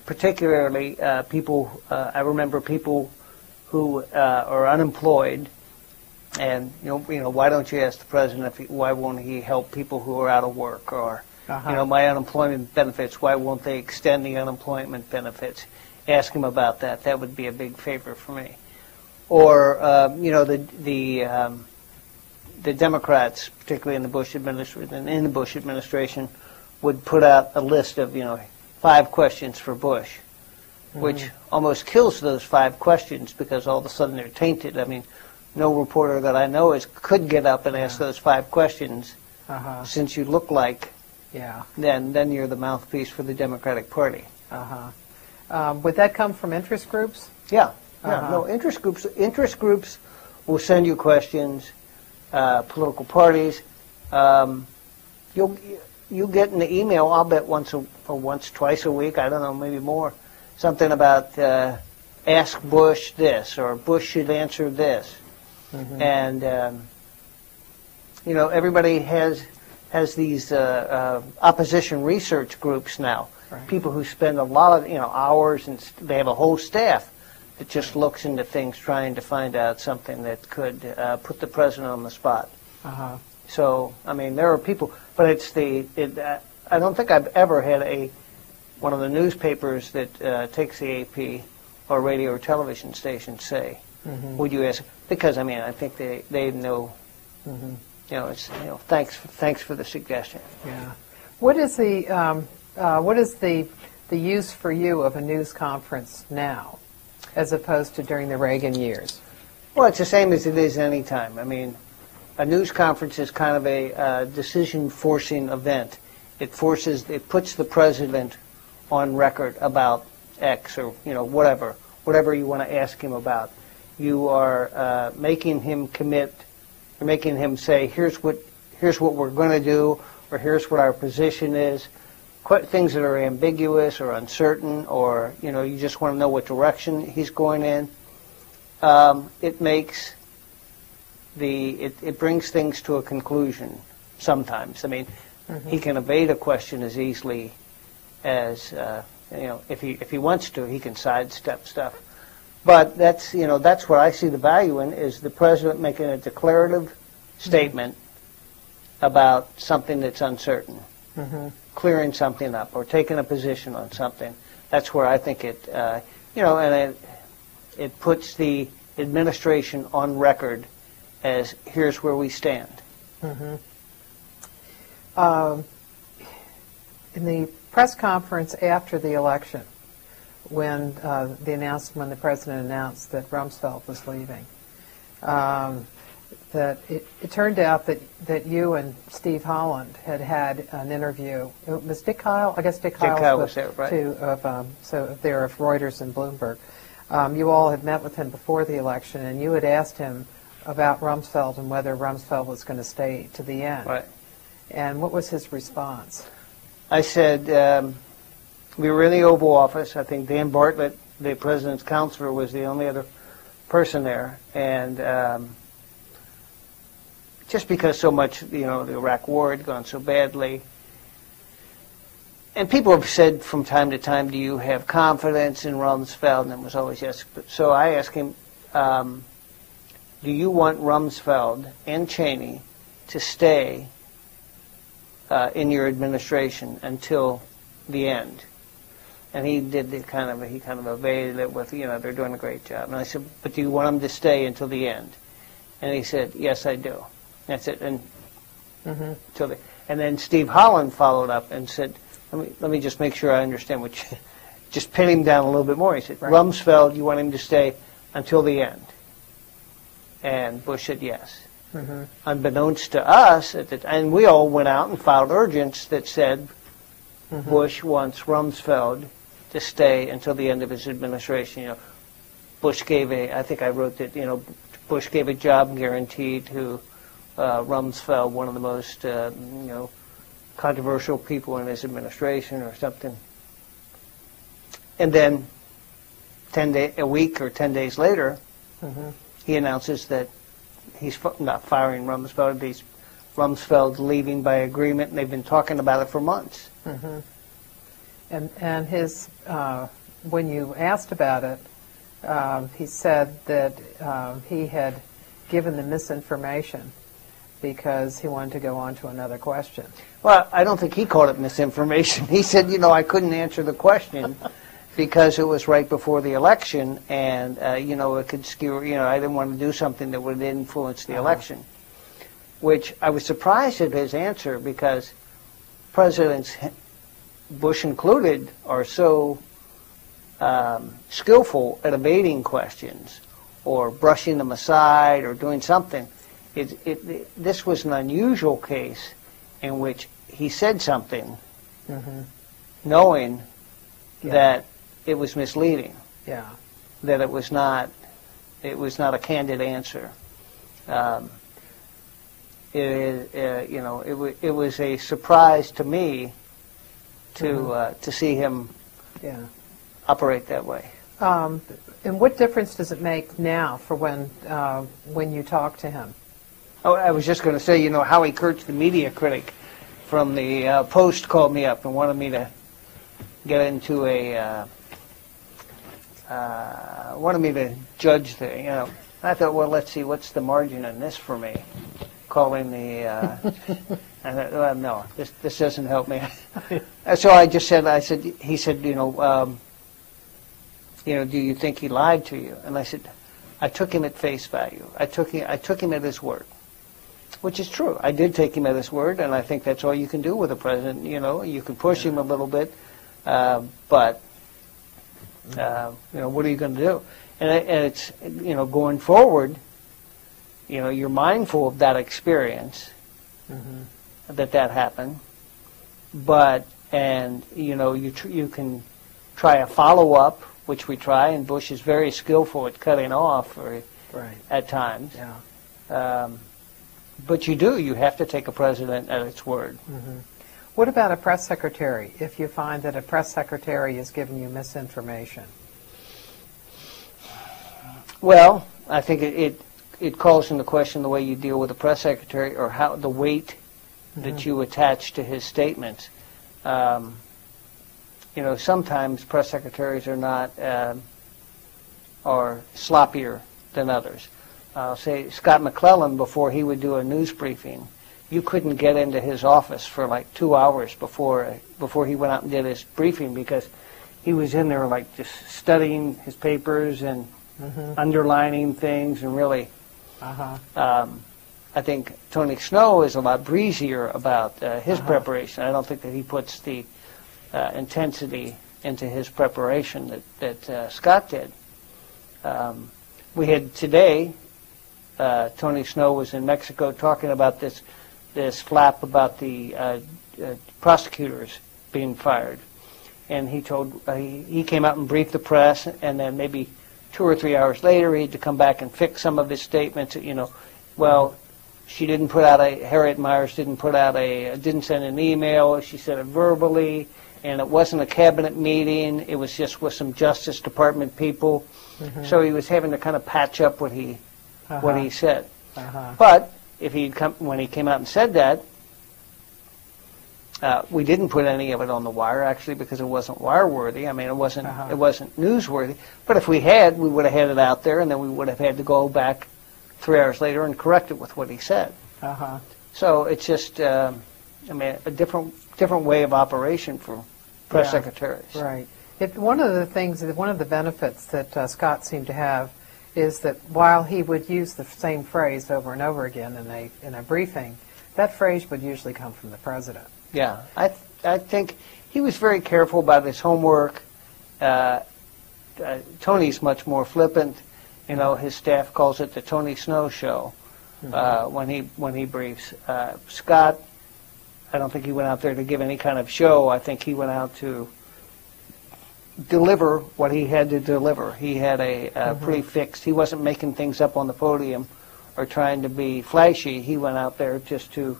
Particularly people, I remember people who are unemployed, and why don't you ask the president why won't he help people who are out of work, or my unemployment benefits, why won't they extend the unemployment benefits? Ask him about that. That would be a big favor for me. Or the Democrats, particularly in the Bush administration, would put out a list of 5 questions for Bush, which almost kills those 5 questions because all of a sudden they're tainted. I mean, no reporter that I know could get up and ask those 5 questions since you look like then you're the mouthpiece for the Democratic Party. Would that come from interest groups? Yeah. No, interest groups will send you questions. Political parties, you'll get in the email, I'll bet twice a week, I don't know, maybe more, something about ask Bush this, or Bush should answer this. And everybody has these opposition research groups now. People who spend a lot of hours, and they have a whole staff that just looks into things trying to find out something that could put the president on the spot. So, I mean, there are people, but I don't think I've ever had one of the newspapers that takes the AP or radio or television station say, would you ask? Because, I mean, I think they know, thanks for the suggestion. Yeah. What is the use for you of a news conference now, as opposed to during the Reagan years? Well, it's the same as it is any time. I mean, a news conference is kind of a decision-forcing event. It puts the president on record about X or whatever you want to ask him about. You are making him commit. You're making him say, here's what we're going to do, or here's what our position is. things that are ambiguous or uncertain, or you just want to know what direction he's going in. It makes it brings things to a conclusion sometimes. I mean, he can evade a question as easily as if he wants to, he can sidestep stuff. But that's what I see the value in, is the president making a declarative statement about something that's uncertain, clearing something up or taking a position on something. That's where I think it it puts the administration on record as, here's where we stand. In the press conference after the election, when the president announced that Rumsfeld was leaving, that it turned out that you and Steve Holland had an interview. It was Dick Kyle? I guess Dick Kyle was there, right? They're of Reuters and Bloomberg. You all had met with him before the election, and you had asked him about Rumsfeld and whether Rumsfeld was going to stay to the end. Right. And what was his response? I said, we were in the Oval Office. I think Dan Bartlett, the president's counselor, was the only other person there. And just because so much, the Iraq War had gone so badly. And people have said from time to time, do you have confidence in Rumsfeld? And it was always yes. So I asked him, do you want Rumsfeld and Cheney to stay in your administration until the end? And he did he kind of evaded it with, they're doing a great job. And I said, but do you want them to stay until the end? And he said, yes, I do. That's it. And and then Steve Holland followed up and said, let me just make sure I understand what you, just pin him down a little bit more. He said, right. Rumsfeld, you want him to stay until the end? And Bush said yes. Unbeknownst to us, and we all went out and filed urgents that said Bush wants Rumsfeld to stay until the end of his administration. Bush gave I think I wrote that, Bush gave a job guarantee to Rumsfeld, one of the most, controversial people in his administration or something. And then a week or 10 days later, he announces that he's not firing Rumsfeld. He's Rumsfeld leaving by agreement, and they've been talking about it for months. And his when you asked about it, he said that he had given the misinformation because he wanted to go on to another question. Well, I don't think he called it misinformation. He said, I couldn't answer the question because it was right before the election, and, it could skew, I didn't want to do something that would influence the election, which I was surprised at his answer, because presidents, Bush included, are so skillful at evading questions or brushing them aside or doing something. This was an unusual case in which he said something knowing that it was misleading, that it was not a candid answer. It was a surprise to me to see him operate that way. And what difference does it make now for when you talk to him? Oh, I was just going to say, Howie Kurtz, the media critic from the Post, called me up and wanted me to get into wanted me to judge the, I thought, well, let's see, what's the margin in this for me? Calling the, I thought, well, no, this doesn't help me. So I just said, he said, do you think he lied to you? And I said, I took him at face value. I took him at his word, which is true. I did take him at his word, and I think that's all you can do with a president. You can push him a little bit, but what are you going to do? And it's going forward. You're mindful of that experience, that happened, but you can try a follow up, which we try, and Bush is very skillful at cutting off, at times. Yeah. But you have to take a president at its word. What about a press secretary, if you find that a press secretary is giving you misinformation? Well, I think it calls into question the way you deal with a press secretary, or how the weight that you attach to his statements. You know, sometimes press secretaries are not are sloppier than others. Say Scott McClellan, before he would do a news briefing, you couldn't get into his office for like 2 hours before he went out and did his briefing, because he was in there like just studying his papers and underlining things, and really I think Tony Snow is a lot breezier about his preparation. I don't think that he puts the intensity into his preparation that Scott did. We had today, Tony Snow was in Mexico talking about this flap about the prosecutors being fired, and he came out and briefed the press, and then maybe 2 or 3 hours later he had to come back and fix some of his statements. You know, well, she didn't put out Harriet Myers didn't send an email. She said it verbally, and it wasn't a cabinet meeting. It was just with some Justice Department people. So he was having to kind of patch up what he said. But if when he came out and said that, we didn't put any of it on the wire, actually, because it wasn't wire-worthy. I mean, it wasn't newsworthy. But if we had, we would have had it out there, and then we would have had to go back 3 hours later and correct it with what he said. So it's just, I mean, a different way of operation for press secretaries. Right. One of the benefits that Scott seemed to have is that while he would use the same phrase over and over again in a briefing, that phrase would usually come from the president. Yeah, I think he was very careful about his homework. Tony's much more flippant. You know, his staff calls it the Tony Snow show when he briefs. Scott, I don't think he went out there to give any kind of show. I think he went out to deliver what he had to deliver. He had a pretty fixed. He wasn't making things up on the podium or trying to be flashy. He went out there just to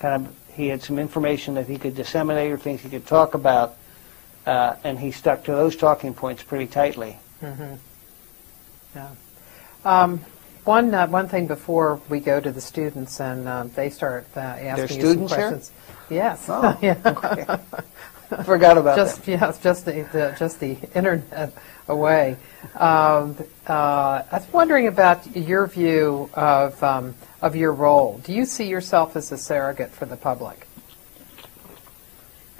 kind of. He had some information that he could disseminate or things he could talk about, and he stuck to those talking points pretty tightly. Yeah. One thing before we go to the students and they start asking you some questions. Here? Yes. Oh, yeah. Okay. Forgot about that. Yes, just the internet away. I was wondering about your view of your role. Do you see yourself as a surrogate for the public?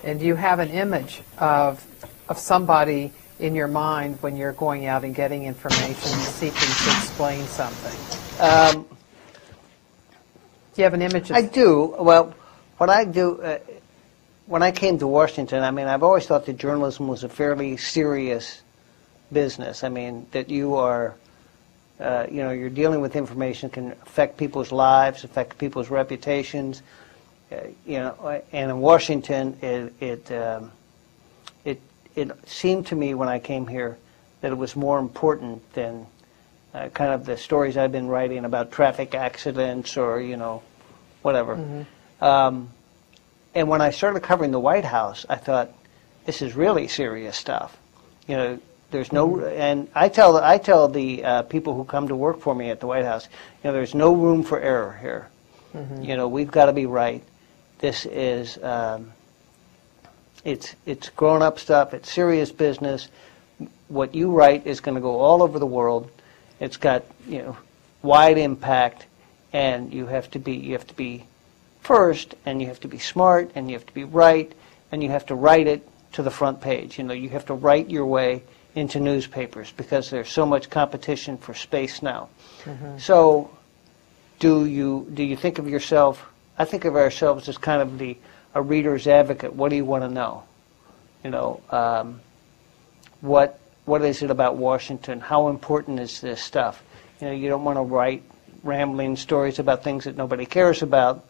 And do you have an image of somebody in your mind when you're going out and getting information, seeking to explain something? Do you have an image? I do. Well, what I do, when I came to Washington, I mean, I've always thought that journalism was a fairly serious business. I mean, that you are, you know, you're dealing with information that can affect people's lives, affect people's reputations. You know, and in Washington, it seemed to me when I came here that it was more important than kind of the stories I've been writing about traffic accidents or, you know, whatever. And when I started covering the White House, I thought, this is really serious stuff. You know, there's no, and I tell the people who come to work for me at the White House, you know, there's no room for error here. You know, we've got to be right. This is, it's grown-up stuff. It's serious business. What you write is going to go all over the world. It's got, you know, wide impact, and you have to be first, and you have to be smart, and you have to be right, and you have to write it to the front page. You know, you have to write your way into newspapers because there's so much competition for space now. So, do you think of yourself? I think of ourselves as kind of a reader's advocate. What do you want to know? You know, what is it about Washington? How important is this stuff? You know, you don't want to write rambling stories about things that nobody cares about.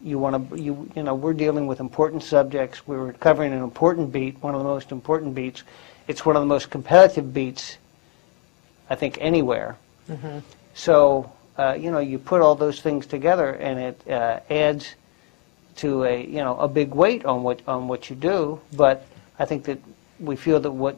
You want to, you know, we're dealing with important subjects. We're covering an important beat, one of the most important beats. It's one of the most competitive beats, I think, anywhere. So, you know, you put all those things together, and it adds to a big weight on what you do. But I think that we feel that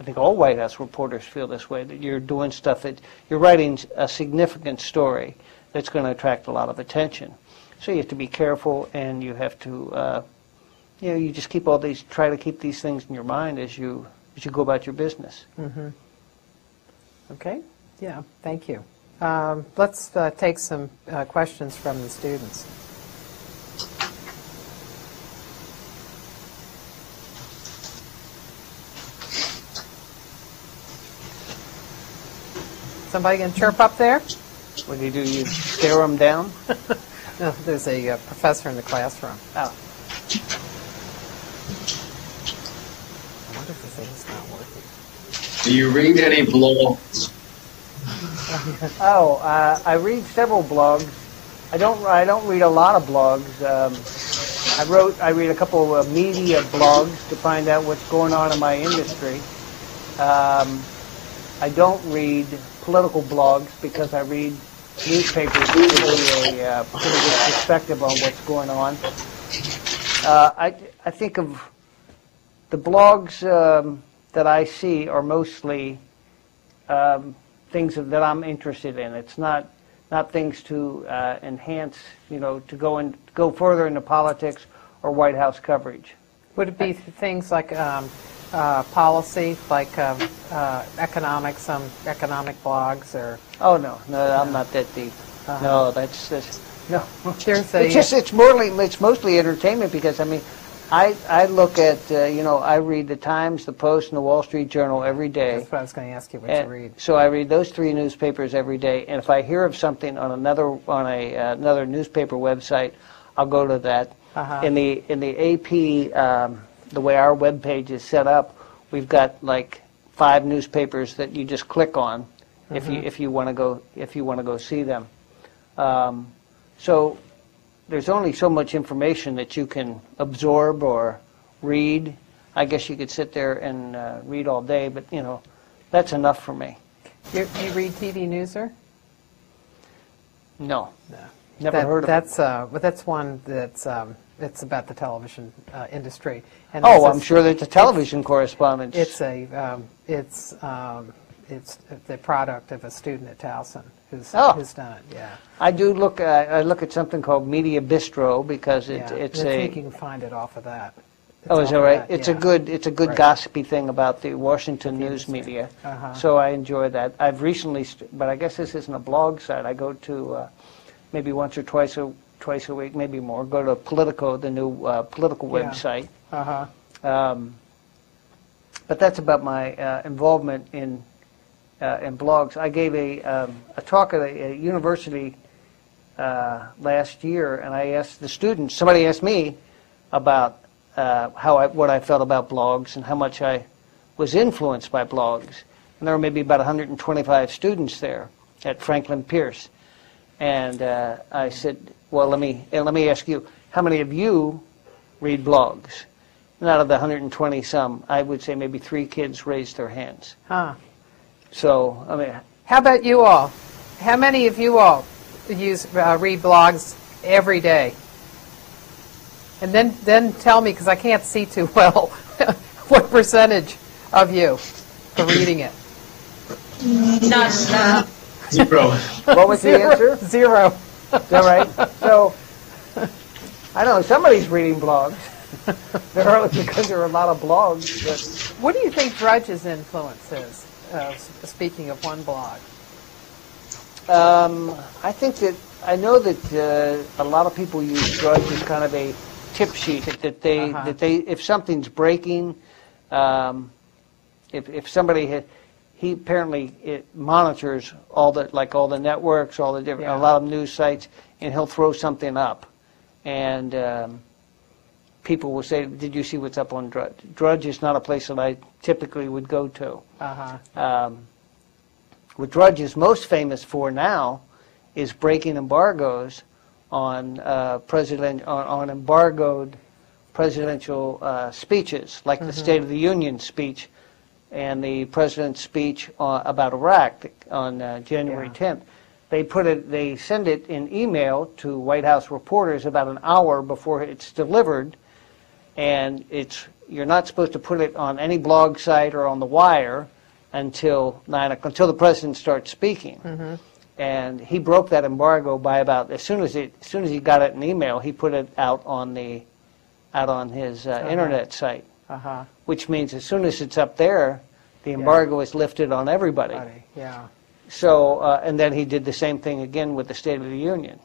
I think all White House reporters feel this way, that you're doing stuff that you're writing a significant story that's going to attract a lot of attention. So you have to be careful, and you have to you just try to keep these things in your mind as you go about your business. Mm-hmm. Okay. Yeah. Thank you. Let's take some questions from the students. Somebody going to chirp up there? What do? You stare them down? No, there's a professor in the classroom. Oh. I wonder if the thing's not working. Do you read any blogs? I read several blogs. I don't read a lot of blogs. I read a couple of media blogs to find out what's going on in my industry. I don't read political blogs because I read newspapers to give me a pretty good perspective on what's going on. I think of the blogs that I see are mostly things that I'm interested in. It's not things to enhance, to go further into politics or White House coverage. Would it be things like policy, like economics, some economic blogs, or? Oh no, I'm not that deep. No, that's no. There's it's mostly entertainment because I look at I read the Times, the Post, and the Wall Street Journal every day. That's what I was going to ask you. What you read? So I read those three newspapers every day, and if I hear of something on another newspaper website, I'll go to that. In the AP. The way our web page is set up, we've got like 5 newspapers that you just click on if you want to go see them. So there's only so much information that you can absorb or read. I guess you could sit there and read all day, but that's enough for me. You read TV Newser? No. Never heard of it. But that's one that's it's about the television industry. And I'm sure that the television correspondence. It's the product of a student at Towson who's done it. Yeah. I do look. I look at something called Media Bistro because it's I think you can find it off of that. Is that right? It's a good gossipy thing about the Washington news media. So I enjoy that. I've recently, but I guess this isn't a blog site. I go to maybe once or twice a week, maybe more. Go to Politico, the new political website. But that's about my involvement in blogs. I gave a talk at a university last year, and I asked the students. Somebody asked me about what I felt about blogs and how much I was influenced by blogs. And there were maybe about 125 students there at Franklin Pierce. And I said, well, let me ask you, how many of you read blogs? And out of the 120 some, I would say maybe 3 kids raised their hands. So, how about you all? How many of you all read blogs every day? And then tell me, because I can't see too well, what percentage of you are reading it? None. 0. What was the answer? 0. Is that right? So, I don't know, somebody's reading blogs. Because there are a lot of blogs. But what do you think Drudge's influence is, speaking of one blog? I think that, I know that a lot of people use Drudge as kind of a tip sheet, that they if something's breaking, if somebody he apparently monitors all the networks, all the different, a lot of news sites, and he'll throw something up, and people will say, "Did you see what's up on Drudge?" Drudge is not a place that I typically would go to. What Drudge is most famous for now is breaking embargoes on on embargoed presidential speeches, like the State of the Union speech and the president's speech about Iraq on January 10th. they send it in email to White House reporters about an hour before it's delivered, and you're not supposed to put it on any blog site or on the wire until the president starts speaking. Mm-hmm. And he broke that embargo by about as soon as he got it in email, he put it out on his internet site, which means as soon as it's up there, the embargo is lifted on everybody. Yeah. So, and then he did the same thing again with the State of the Union.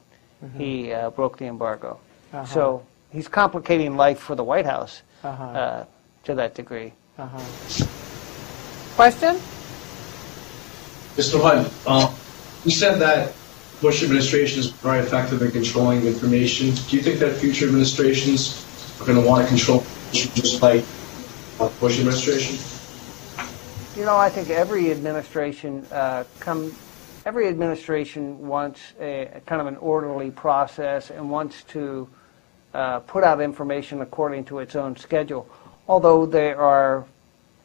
Mm-hmm. He broke the embargo. So he's complicating life for the White House to that degree. Question? Mr. Hunt, you said that Bush administration is very effective in controlling information. Do you think that future administrations are going to want to control just like Bush administration? You know, I think every administration wants a kind of an orderly process and wants to put out information according to its own schedule. Although there are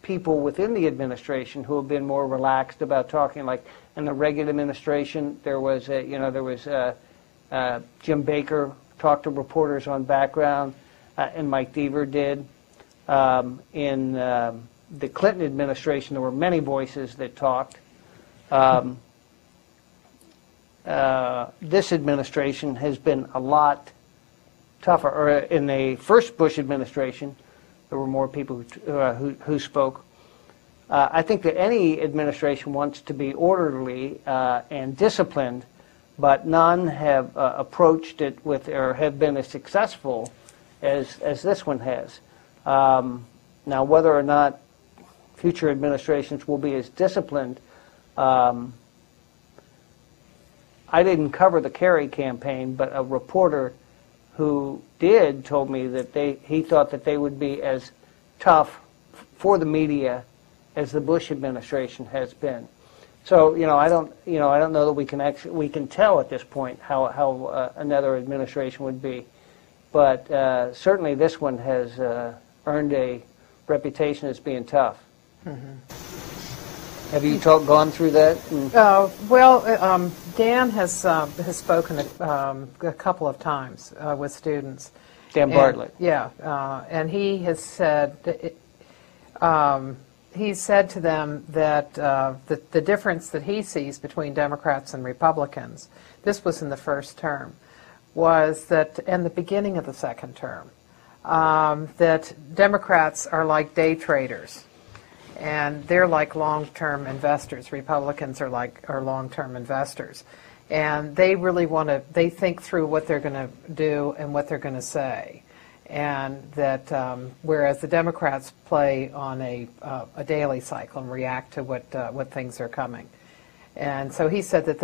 people within the administration who have been more relaxed about talking, like in the Reagan administration, there was Jim Baker talked to reporters on background, and Mike Deaver did. In the Clinton administration, there were many voices that talked. This administration has been a lot tougher. Or in the first Bush administration, there were more people who spoke. I think that any administration wants to be orderly and disciplined, but none have approached it with or have been as successful as this one has. Now, whether or not future administrations will be as disciplined, I didn't cover the Kerry campaign, but a reporter who did told me that he thought that they would be as tough for the media as the Bush administration has been. So I don't know that we can tell at this point how another administration would be, but certainly this one has earned a reputation as being tough. Mm-hmm. Have you gone through that? Well, Dan has spoken a couple of times with students. Dan Bartlett. And he has said to them that the difference that he sees between Democrats and Republicans, this was in the first term, was that in the beginning of the second term, that Democrats are like day traders. And they're like long-term investors. Republicans are long-term investors. And they really they think through what they're going to do and what they're going to say. And that whereas the Democrats play on a daily cycle and react to what things are coming. And so he said that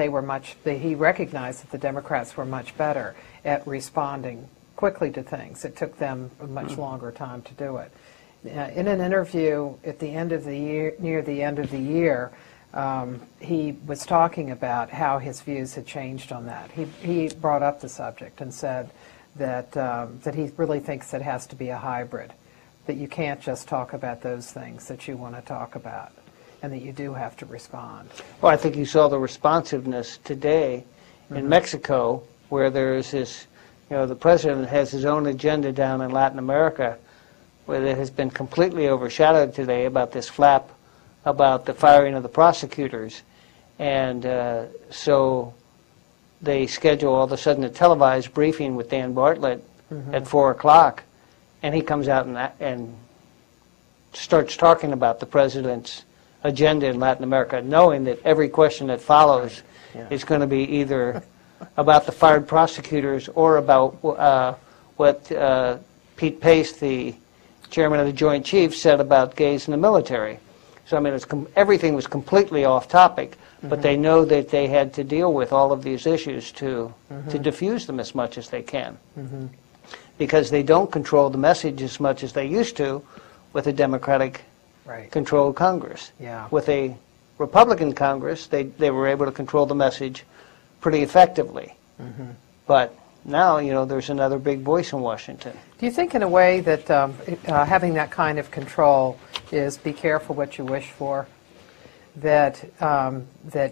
he recognized that the Democrats were much better at responding quickly to things. It took them a much longer time to do it. In an interview at the end of the year, near the end of the year, he was talking about how his views had changed on that. He brought up the subject and said that he really thinks it has to be a hybrid, that you can't just talk about those things that you want to talk about, and that you do have to respond. Well, I think you saw the responsiveness today in Mexico, where there is this, the president has his own agenda down in Latin America, where it has been completely overshadowed today about this flap about the firing of the prosecutors. And so they schedule all of a sudden a televised briefing with Dan Bartlett at 4 o'clock, and he comes out and starts talking about the president's agenda in Latin America, knowing that every question that follows is going to be either about the fired prosecutors or about what Pete Pace, the chairman of the Joint Chiefs, said about gays in the military. So, I mean, everything was completely off topic, but they know that they had to deal with all of these issues to diffuse them as much as they can. Because they don't control the message as much as they used to with a Democratic-controlled Congress. With a Republican Congress, they were able to control the message pretty effectively. But now, there's another big voice in Washington. Do you think in a way that having that kind of control is be careful what you wish for? that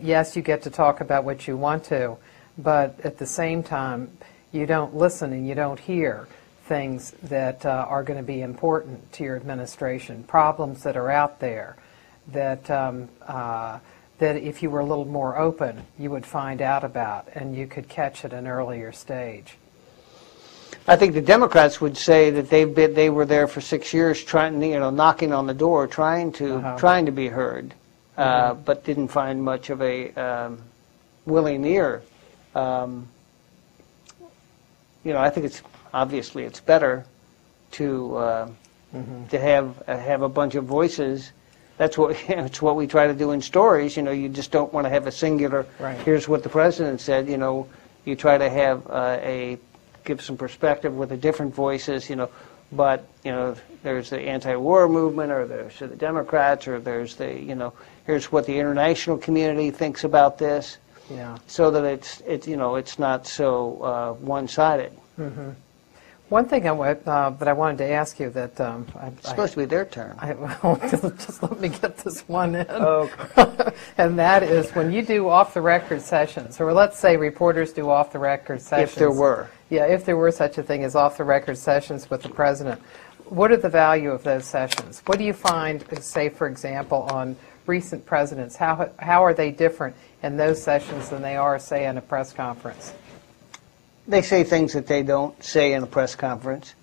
yes, you get to talk about what you want to, but at the same time, you don't listen and you don't hear things that are going to be important to your administration, problems that are out there that that if you were a little more open, you would find out about and you could catch at an earlier stage. I think the Democrats would say that they were there for 6 years, trying, knocking on the door, trying to be heard, but didn't find much of a willing ear. I think it's obviously it's better to have a bunch of voices. That's what it's what we try to do in stories. You just don't want to have a singular. Right. Here's what the president said. You try to have give some perspective with the different voices. But there's the anti-war movement, or there's the Democrats, or there's the here's what the international community thinks about this. Yeah. So that it's not so one-sided. Mm-hmm. One thing that I wanted to ask you that It's supposed to be their turn. Just let me get this one in. Okay. And that is when you do off-the-record sessions, or let's say reporters do off-the-record sessions. If there were. Yeah, if there were such a thing as off-the-record sessions with the president, what are the value of those sessions? What do you find, say, for example, on recent presidents? How are they different in those sessions than they are, say, in a press conference? They say things that they don't say in a press conference.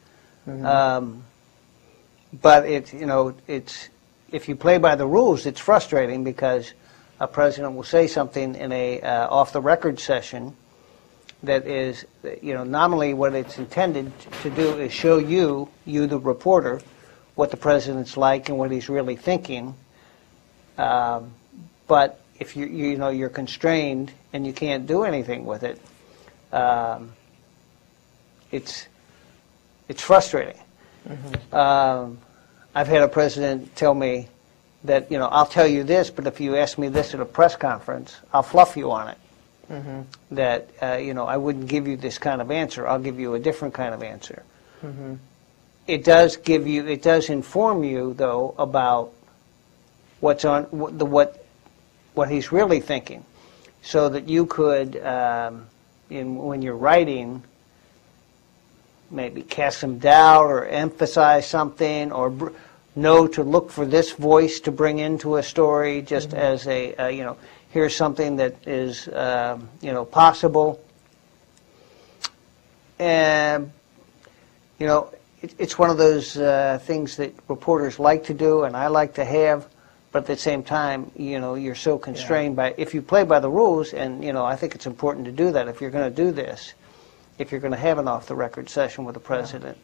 Mm-hmm. But it's if you play by the rules, it's frustrating because a president will say something in a off-the-record session that is, nominally what it's intended to do is show you the reporter, what the president's like and what he's really thinking. But if you're constrained and you can't do anything with it, it's frustrating. Mm-hmm. I've had a president tell me that I'll tell you this, but if you ask me this at a press conference, I'll fluff you on it. Mm-hmm. That I wouldn't give you this kind of answer. I'll give you a different kind of answer. Mm-hmm. It does inform you though about what's on what he's really thinking, so that you could when you're writing, maybe cast some doubt or emphasize something, or know to look for this voice to bring into a story, just mm-hmm. as a here's something that is possible. And it's one of those things that reporters like to do, and I like to have. But at the same time, you're so constrained by, if you play by the rules, and, I think it's important to do that if you're going to do this, if you're going to have an off-the-record session with the president.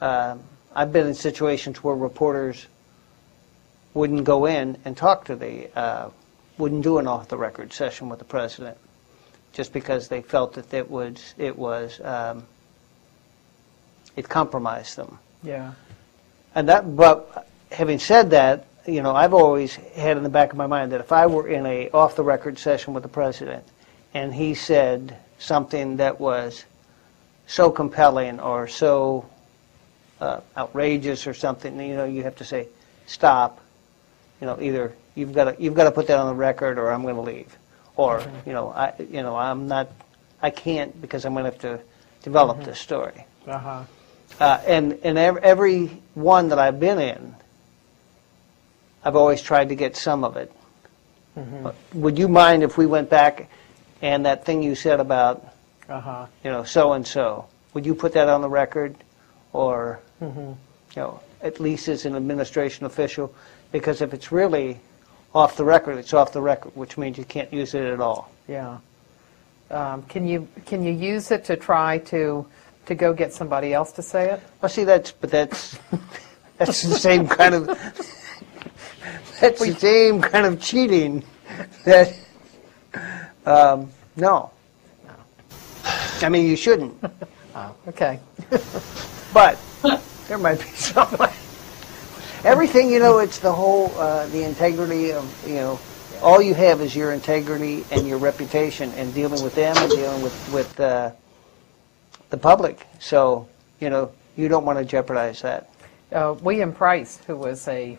I've been in situations where reporters wouldn't go in and talk to wouldn't do an off-the-record session with the president, just because they felt that it compromised them. Yeah. But having said that, I've always had in the back of my mind that if I were in a off-the-record session with the president and he said something that was so compelling or so outrageous or something, you have to say, stop. Either you've got to put that on the record, or I'm going to leave, or mm-hmm. I can't because I'm going to have to develop mm-hmm. this story. Uh-huh. And every one that I've been in, I've always tried to get some of it. Mm-hmm. Would you mind if we went back and that thing you said about, so-and-so, would you put that on the record? Or, mm-hmm. At least as an administration official? Because if it's really off the record, it's off the record, which means you can't use it at all. Yeah. Can you use it to try to go get somebody else to say it? Well, see, that's the same kind of... That's the same kind of cheating that, no. I mean, you shouldn't. Oh, okay. But there might be some way. Everything, it's the whole, the integrity of, all you have is your integrity and your reputation and dealing with them and dealing with the public. So, you don't want to jeopardize that. William Price, who was an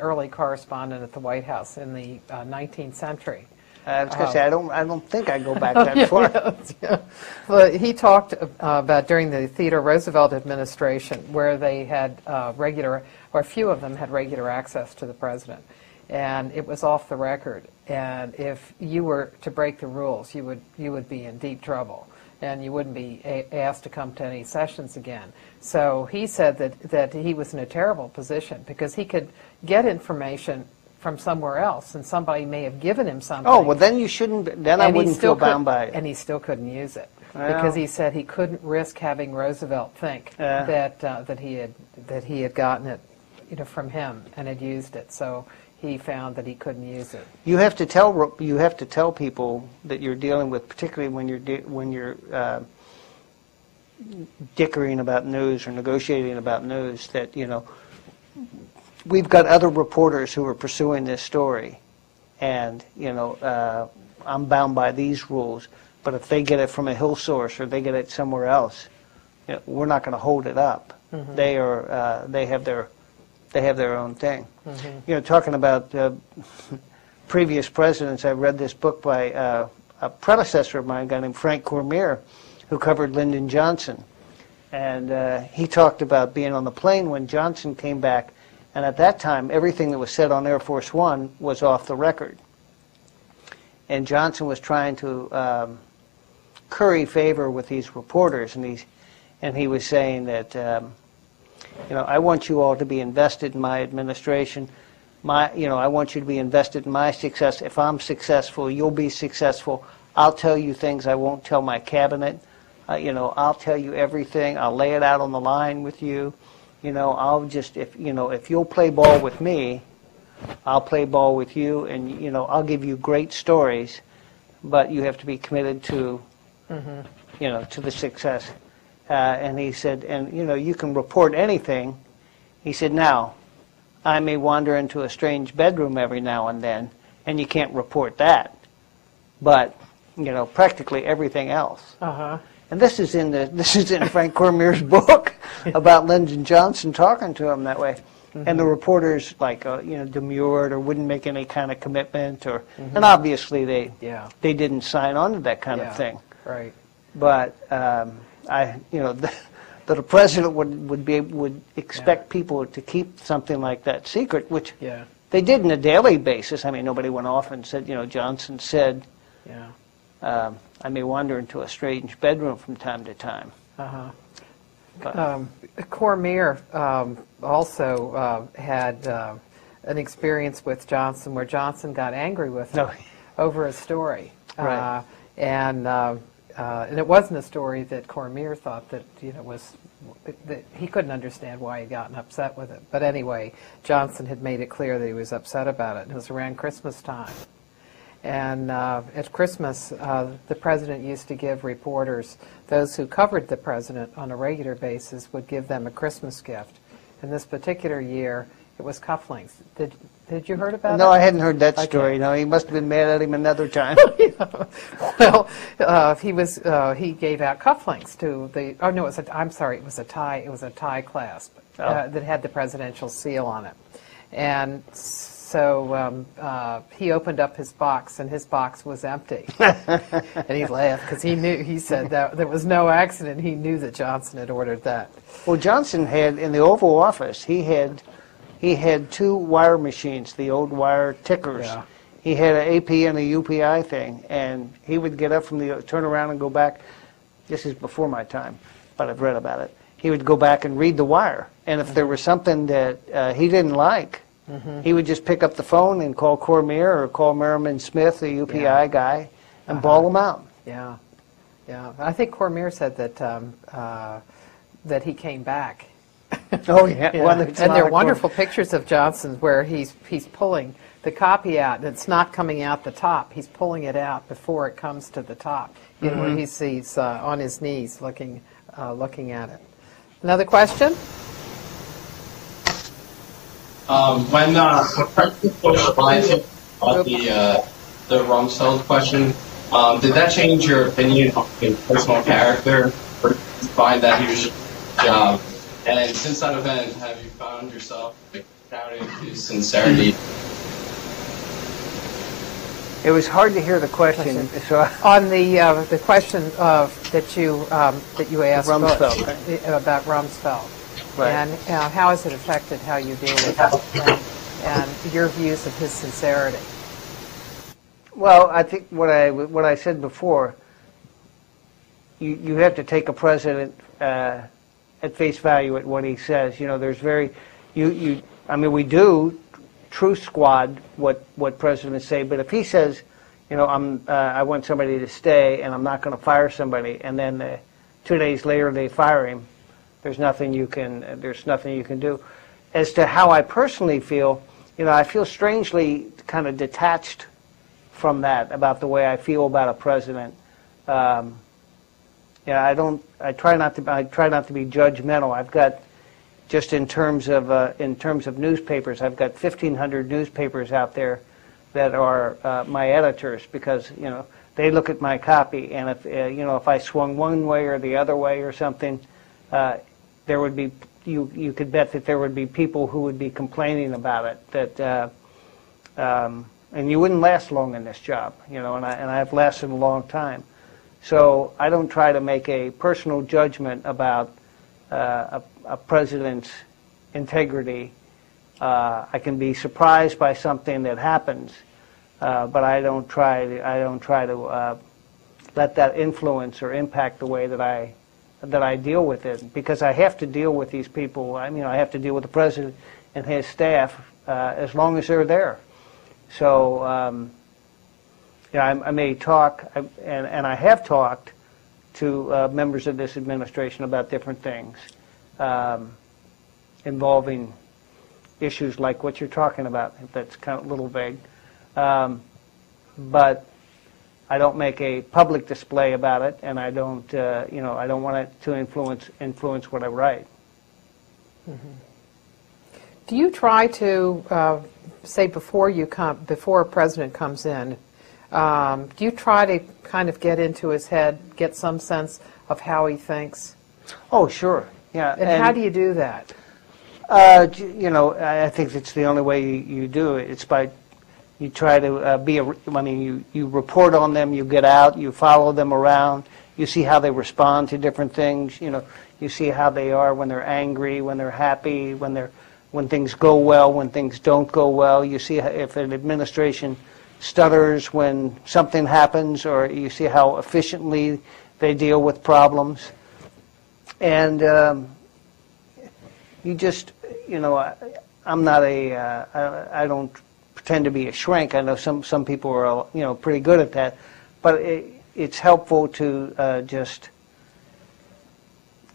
early correspondent at the White House in the 19th century. I was going to say, I don't think I go back that far. Yeah. But he talked about during the Theodore Roosevelt administration, where they had regular, or a few of them had regular access to the president, and it was off the record. And if you were to break the rules, you would be in deep trouble, and you wouldn't be asked to come to any sessions again. So he said that he was in a terrible position because he could get information from somewhere else, and somebody may have given him something. Oh, well, then you shouldn't, then I wouldn't feel bound by it. And he still couldn't use it Well. because he said he couldn't risk having Roosevelt think that he had gotten it, from him and had used it. So he found that he couldn't use it. You have to tell people that you're dealing with, particularly when you're dickering about news or negotiating about news, that we've got other reporters who are pursuing this story, and I'm bound by these rules. But if they get it from a Hill source or they get it somewhere else, we're not going to hold it up. Mm-hmm. They have their own thing. Mm-hmm. Talking about previous presidents, I read this book by a predecessor of mine, a guy named Frank Cormier, who covered Lyndon Johnson, and he talked about being on the plane when Johnson came back. And at that time, everything that was said on Air Force One was off the record. And Johnson was trying to curry favor with these reporters, and he was saying that, I want you all to be invested in my administration. I want you to be invested in my success. If I'm successful, you'll be successful. I'll tell you things I won't tell my cabinet. I'll tell you everything. I'll lay it out on the line with you. I'll just, if you'll play ball with me, I'll play ball with you, and, I'll give you great stories, but you have to be committed to, to the success. And he said, and, you can report anything. He said, now, I may wander into a strange bedroom every now and then, and you can't report that. But, practically everything else. Uh-huh. And this is in Frank Cormier's book about Lyndon Johnson talking to him that way, and the reporters demurred or wouldn't make any kind of commitment, and obviously they didn't sign on to that kind of thing. Right. But that a president would expect people to keep something like that secret, which they did on a daily basis. I mean, nobody went off and said, Johnson said. Yeah. I may wander into a strange bedroom from time to time. Cormier also had an experience with Johnson where Johnson got angry with him over a story. Right. And it wasn't a story that Cormier thought that that he couldn't understand why he'd gotten upset with it. But anyway, Johnson had made it clear that he was upset about it. It was around Christmas time. And at Christmas, the president used to give reporters, those who covered the president on a regular basis, would give them a Christmas gift. And this particular year, it was cufflinks. Did you heard about it? No, I hadn't heard that story. No, he must have been mad at him another time. Well, he gave out cufflinks to the. Oh no, it was a tie. It was a tie clasp that had the presidential seal on it, and. So he opened up his box, and his box was empty. And he laughed because he said that there was no accident. He knew that Johnson had ordered that. Well, Johnson had, in the Oval Office, he had two wire machines, the old wire tickers. Yeah. He had an AP and a UPI thing, and he would get up turn around and go back. This is before my time, but I've read about it. He would go back and read the wire, and if there was something that he didn't like, he would just pick up the phone and call Cormier or call Merriman Smith, the UPI guy, and bawl him out. Yeah, yeah. I think Cormier said that he came back. Oh yeah, yeah. Well, and there are wonderful pictures of Johnson where he's pulling the copy out, and it's not coming out the top. He's pulling it out before it comes to the top. Where he's on his knees looking at it. Another question. When President Bush reminded of the Rumsfeld question, did that change your opinion on his personal character, or did you find that he was just And since that event, have you found yourself like doubting his sincerity? It was hard to hear the question. So On the question that you asked Rumsfeld, Bush, about Rumsfeld, Right. and how has it affected how you deal with him and your views of his sincerity? Well, I think what I said before, you have to take a president at face value at what he says. You know, there's I mean, we do truth squad what presidents say, but if he says, you know, I want somebody to stay and I'm not going to fire somebody, and then 2 days later they fire him, there's nothing you can do. As to how I personally feel, you know, I feel strangely kind of detached from that about the way I feel about a president. Yeah, I try not to be judgmental. I've got, just in terms of newspapers, I've got 1,500 newspapers out there that are my editors, because, you know, they look at my copy, and if you know, if I swung one way or the other way or something, there would be, you could bet that there would be people who would be complaining about it. And you wouldn't last long in this job, you know, and I've lasted a long time. So I don't try to make a personal judgment about a president's integrity. I can be surprised by something that happens, but I don't try to let that influence or impact the way that I deal with it, because I have to deal with these people. I mean, I have to deal with the president and his staff as long as they're there. So, you know, I may talk, and I have talked to members of this administration about different things involving issues like what you're talking about. That's kind of a little vague. But I don't make a public display about it, and I don't, you know, I don't want it to influence what I write. Mm-hmm. Do you try to say before a president comes in, do you try to kind of get into his head, get some sense of how he thinks? Oh, sure, yeah. And how do you do that? You know, I think it's the only way you do it. It's by, you try to I mean, you report on them, you get out, you follow them around, you see how they respond to different things, you know, you see how they are when they're angry, when they're happy, when things go well, when things don't go well. You see if an administration stutters when something happens, or you see how efficiently they deal with problems. And you just, you know, I'm not I don't pretend to be a shrink. I know some people are, you know, pretty good at that, but it's helpful to just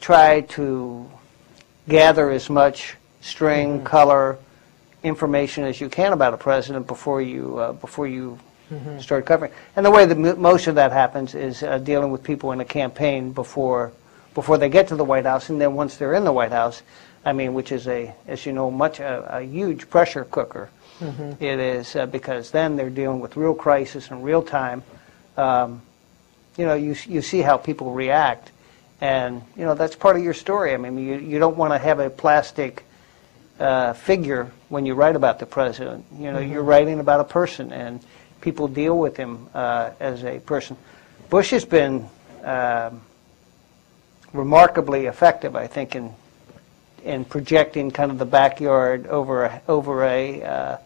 try to gather as much string, color, information as you can about a president before you start covering. And the way that most of that happens is dealing with people in a campaign before they get to the White House, and then once they're in the White House, I mean, which is as you know, a huge pressure cooker. It is, because then they're dealing with real crisis in real time. You know, you see how people react, and you know that's part of your story. I mean, you don't want to have a plastic figure when you write about the president. You know, you're writing about a person, and people deal with him as a person. Bush has been remarkably effective, I think, in projecting kind of the backyard over a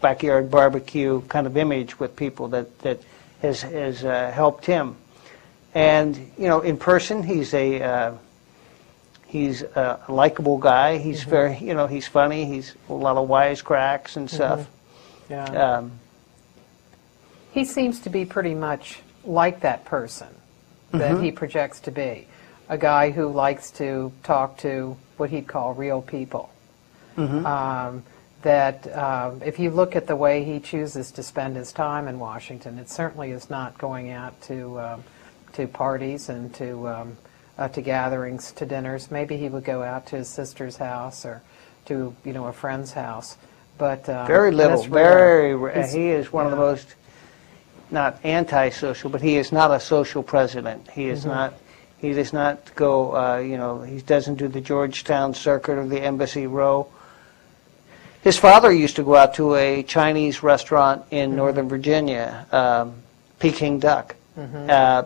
backyard barbecue kind of image with people that has helped him. And you know, in person, he's a likable guy. He's very, you know, he's funny. He's a lot of wisecracks and stuff. Yeah. He seems to be pretty much like that person that he projects to be, a guy who likes to talk to what he'd call real people. If you look at the way he chooses to spend his time in Washington, it certainly is not going out to parties and to gatherings, to dinners. Maybe he would go out to his sister's house or to, you know, a friend's house. But very little, very rare. He is one of the most, not antisocial, but he is not a social president. He is not. He does not go, he doesn't do the Georgetown circuit or the Embassy Row. His father used to go out to a Chinese restaurant in Northern Virginia, Peking Duck.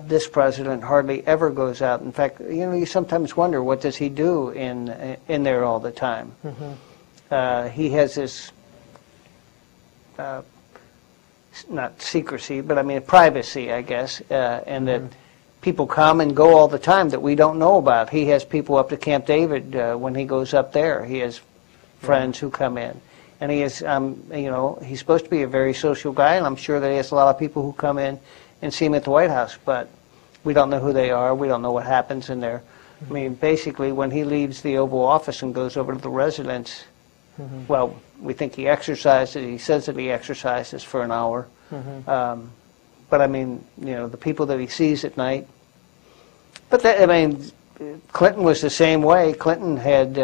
This president hardly ever goes out. In fact, you sometimes wonder, what does he do in there all the time? He has this, not secrecy, but I mean privacy, I guess, and that people come and go all the time that we don't know about. He has people up to Camp David when he goes up there. He has friends who come in. And he is, he's supposed to be a very social guy, and I'm sure that he has a lot of people who come in and see him at the White House, but we don't know who they are. We don't know what happens in there. I mean, basically, when he leaves the Oval Office and goes over to the residence, well, we think he exercises. He says that he exercises for an hour. But, I mean, the people that he sees at night. But, Clinton was the same way. Clinton had,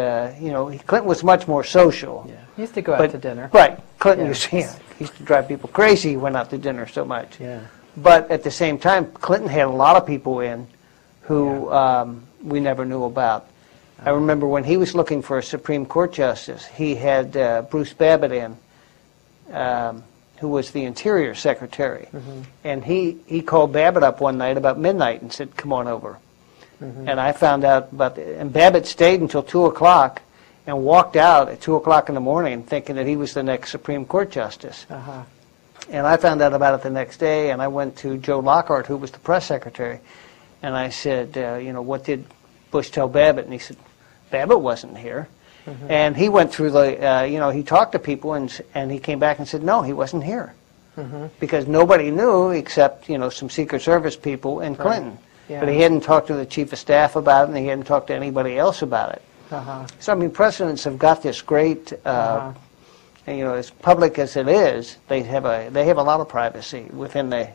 Clinton was much more social. Yeah. He used to go out to dinner. Right. Clinton used to drive people crazy. He went out to dinner so much. Yeah. But at the same time, Clinton had a lot of people in who we never knew about. I remember when he was looking for a Supreme Court justice, he had Bruce Babbitt in, who was the Interior Secretary. And he called Babbitt up one night about midnight and said, come on over. And I found out about it. And Babbitt stayed until 2 o'clock and walked out at 2 o'clock in the morning thinking that he was the next Supreme Court justice. And I found out about it the next day, and I went to Joe Lockhart, who was the press secretary, and I said, what did Bush tell Babbitt? And he said, Babbitt wasn't here. And he went through the, he talked to people, and he came back and said, no, he wasn't here. Because nobody knew except, some Secret Service people and Clinton. Yeah. But he hadn't talked to the chief of staff about it, and he hadn't talked to anybody else about it. So, I mean, presidents have got this great... as public as it is, they have a lot of privacy within the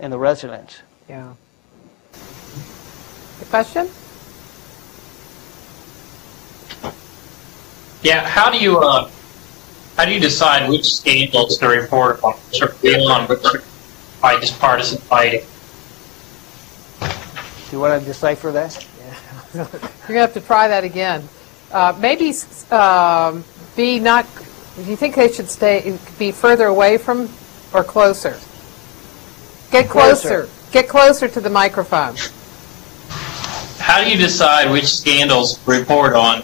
in the residence. Yeah. The question? Yeah. How do you decide which scandals to report on, which are real and which are by just partisan fighting? Do you want to decipher that? You're going to have to try that again. Maybe be not. Do you think they should be further away from, or closer? Get closer. Get closer to the microphone. How do you decide which scandals to report on?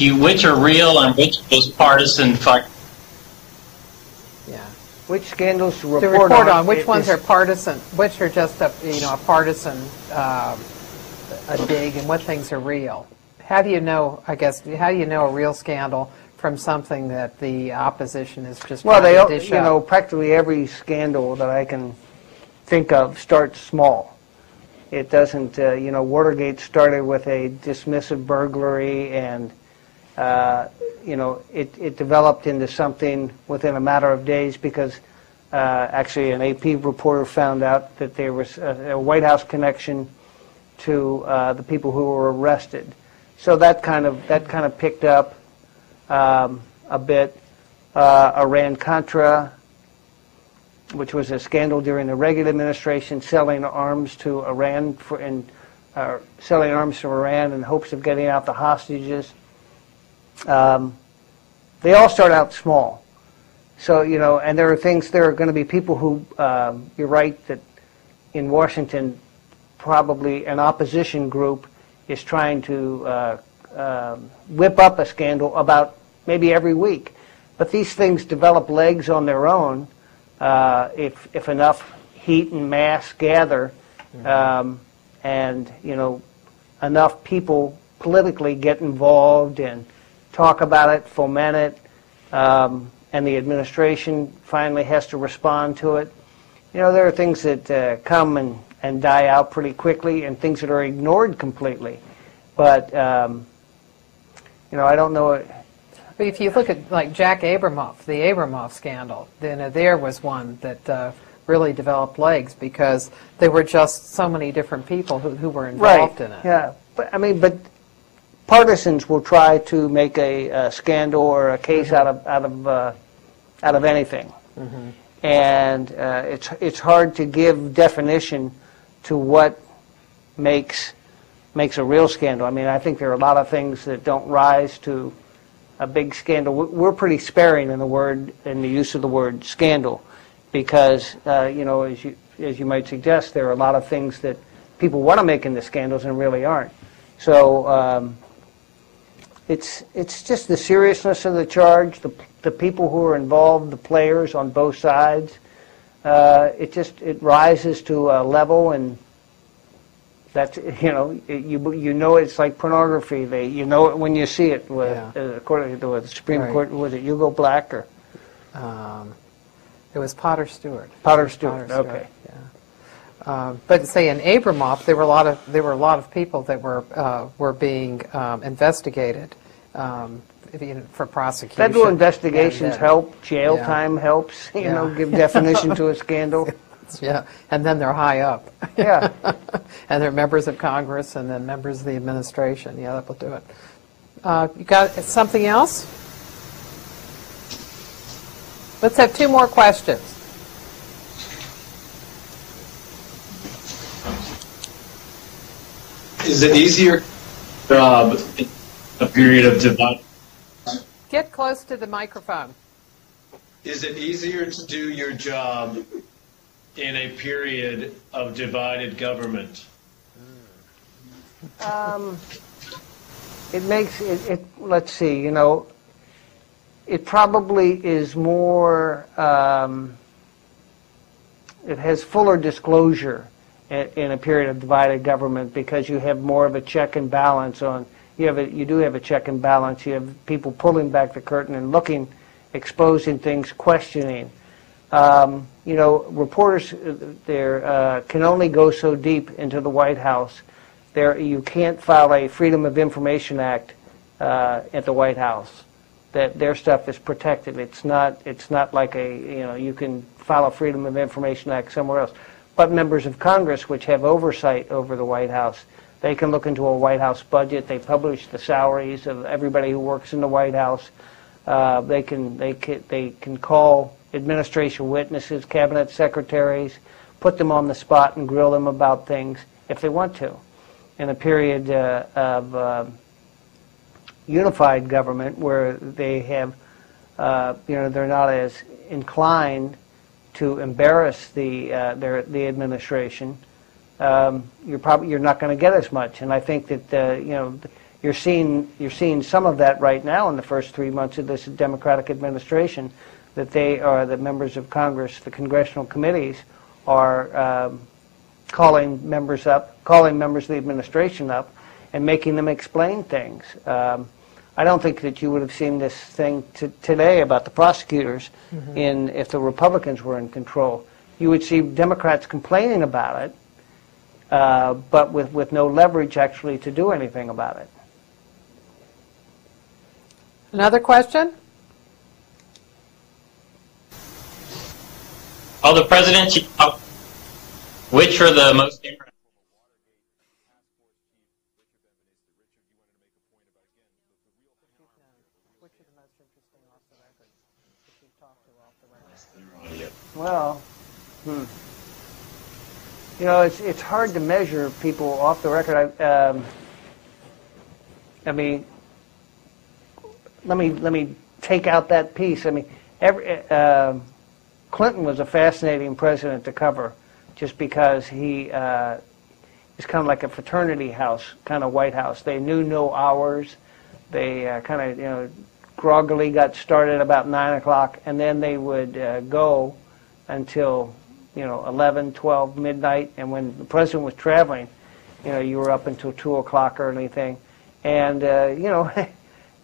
Which are real and which is partisan fighting? Yeah. Which scandals to To report on which ones are partisan, which are just a partisan a dig, and what things are real. How do you know, how do you know a real scandal from something that the opposition is just trying to dish up? Practically every scandal that I can think of starts small. It doesn't, Watergate started with a dismissive burglary, and, it developed into something within a matter of days because actually an AP reporter found out that there was a White House connection to the people who were arrested. So that kind of picked up a bit. Iran-Contra, which was a scandal during the Reagan administration, selling arms to Iran selling arms to Iran in hopes of getting out the hostages. They all start out small. So and there are going to be people who you're right that in Washington, probably an opposition group is trying to whip up a scandal about maybe every week. But these things develop legs on their own if enough heat and mass gather and, enough people politically get involved and talk about it, foment it, and the administration finally has to respond to it. There are things that come and die out pretty quickly, and things that are ignored completely. But, I don't know. But if you look at, like, Jack Abramoff, the Abramoff scandal, then there was one that really developed legs because there were just so many different people who were involved in it. Yeah, but partisans will try to make a scandal or a case out of anything, and it's hard to give definition to what makes a real scandal. I mean, I think there are a lot of things that don't rise to a big scandal. We're pretty sparing in the use of the word scandal, because as you might suggest, there are a lot of things that people want to make into scandals and really aren't. So it's just the seriousness of the charge, the people who are involved, the players on both sides. It rises to a level, and that's you know it's like pornography. You know it when you see it. According to the Supreme Court, was it Hugo Black or? It was Potter Stewart. Potter Stewart. Okay. Yeah. But say in Abramoff, there were a lot of people that were being investigated for prosecution. Federal investigations help. Jail time helps. Give definition to a scandal. Yeah, and then they're high up. Yeah. And they're members of Congress and then members of the administration. Yeah, that will do it. You got something else? Let's have two more questions. Is it easier job in a period of divide? Get close to the microphone. Is it easier to do your job in a period of divided government? It makes it. Let's see. It probably is more. It has fuller disclosure in a period of divided government, because you have more of a check and balance on. You do have a check and balance. You have people pulling back the curtain and looking, exposing things, questioning. Reporters can only go so deep into the White House. You can't file a Freedom of Information Act at the White House. That their stuff is protected. It's not like you can file a Freedom of Information Act somewhere else. But members of Congress, which have oversight over the White House, they can look into a White House budget. They publish the salaries of everybody who works in the White House. They can call administration witnesses, cabinet secretaries, put them on the spot and grill them about things if they want to. In a period of unified government, where they have, they're not as inclined to embarrass the administration, you're not going to get as much. And I think that you're seeing some of that right now in the first 3 months of this Democratic administration, that the members of Congress, the congressional committees, are calling members of the administration up and making them explain things. I don't think that you would have seen this thing today about the prosecutors if the Republicans were in control. You would see Democrats complaining about it, but with no leverage actually to do anything about it. Another question? Of the presidents, which are the most interesting? Well, it's hard to measure people off the record. I mean, let me take out that piece. I mean, Clinton was a fascinating president to cover, just because he is kind of like a fraternity house, kind of White House. They knew no hours. They kind of, groggily got started about 9 o'clock, and then they would go until 11, 12, midnight. And when the president was traveling, you were up until 2 o'clock or anything. And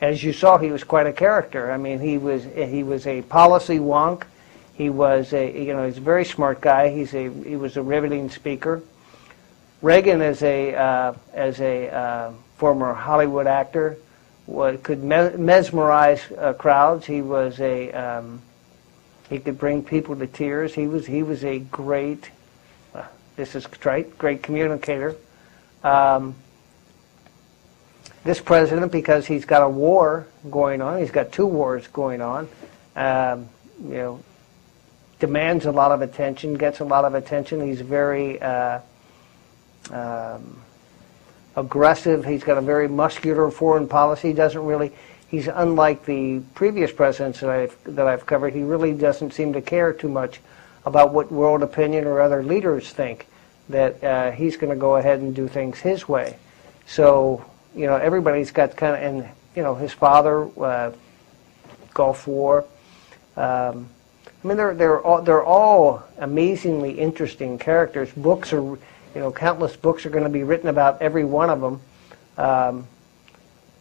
as you saw, he was quite a character. I mean, he was a policy wonk. He was he's a very smart guy. He was a riveting speaker. Reagan, as a former Hollywood actor, could mesmerize crowds. He was he could bring people to tears. He was a great, this is trite, great communicator. This president, because he's got a war going on, he's got 2 wars going on, demands a lot of attention, gets a lot of attention. He's very aggressive. He's got a very muscular foreign policy. He's unlike the previous presidents that I've covered. He really doesn't seem to care too much about what world opinion or other leaders think. That he's going to go ahead and do things his way. So everybody's got kind of, and his father, Gulf War. I mean, they're all amazingly interesting characters. Books are, countless books are going to be written about every one of them.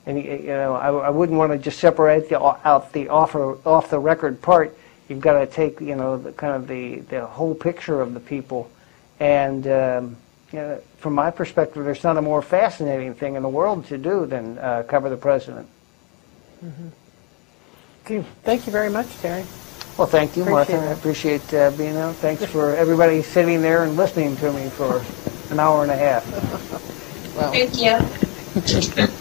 And I wouldn't want to just separate out the off the record part. You've got to take the whole picture of the people. And from my perspective, there's not a more fascinating thing in the world to do than cover the president. Mm-hmm. Okay. Thank you very much, Terry. Well, thank you, Martha. I appreciate being out. Thanks for everybody sitting there and listening to me for an hour and a half. Thank you.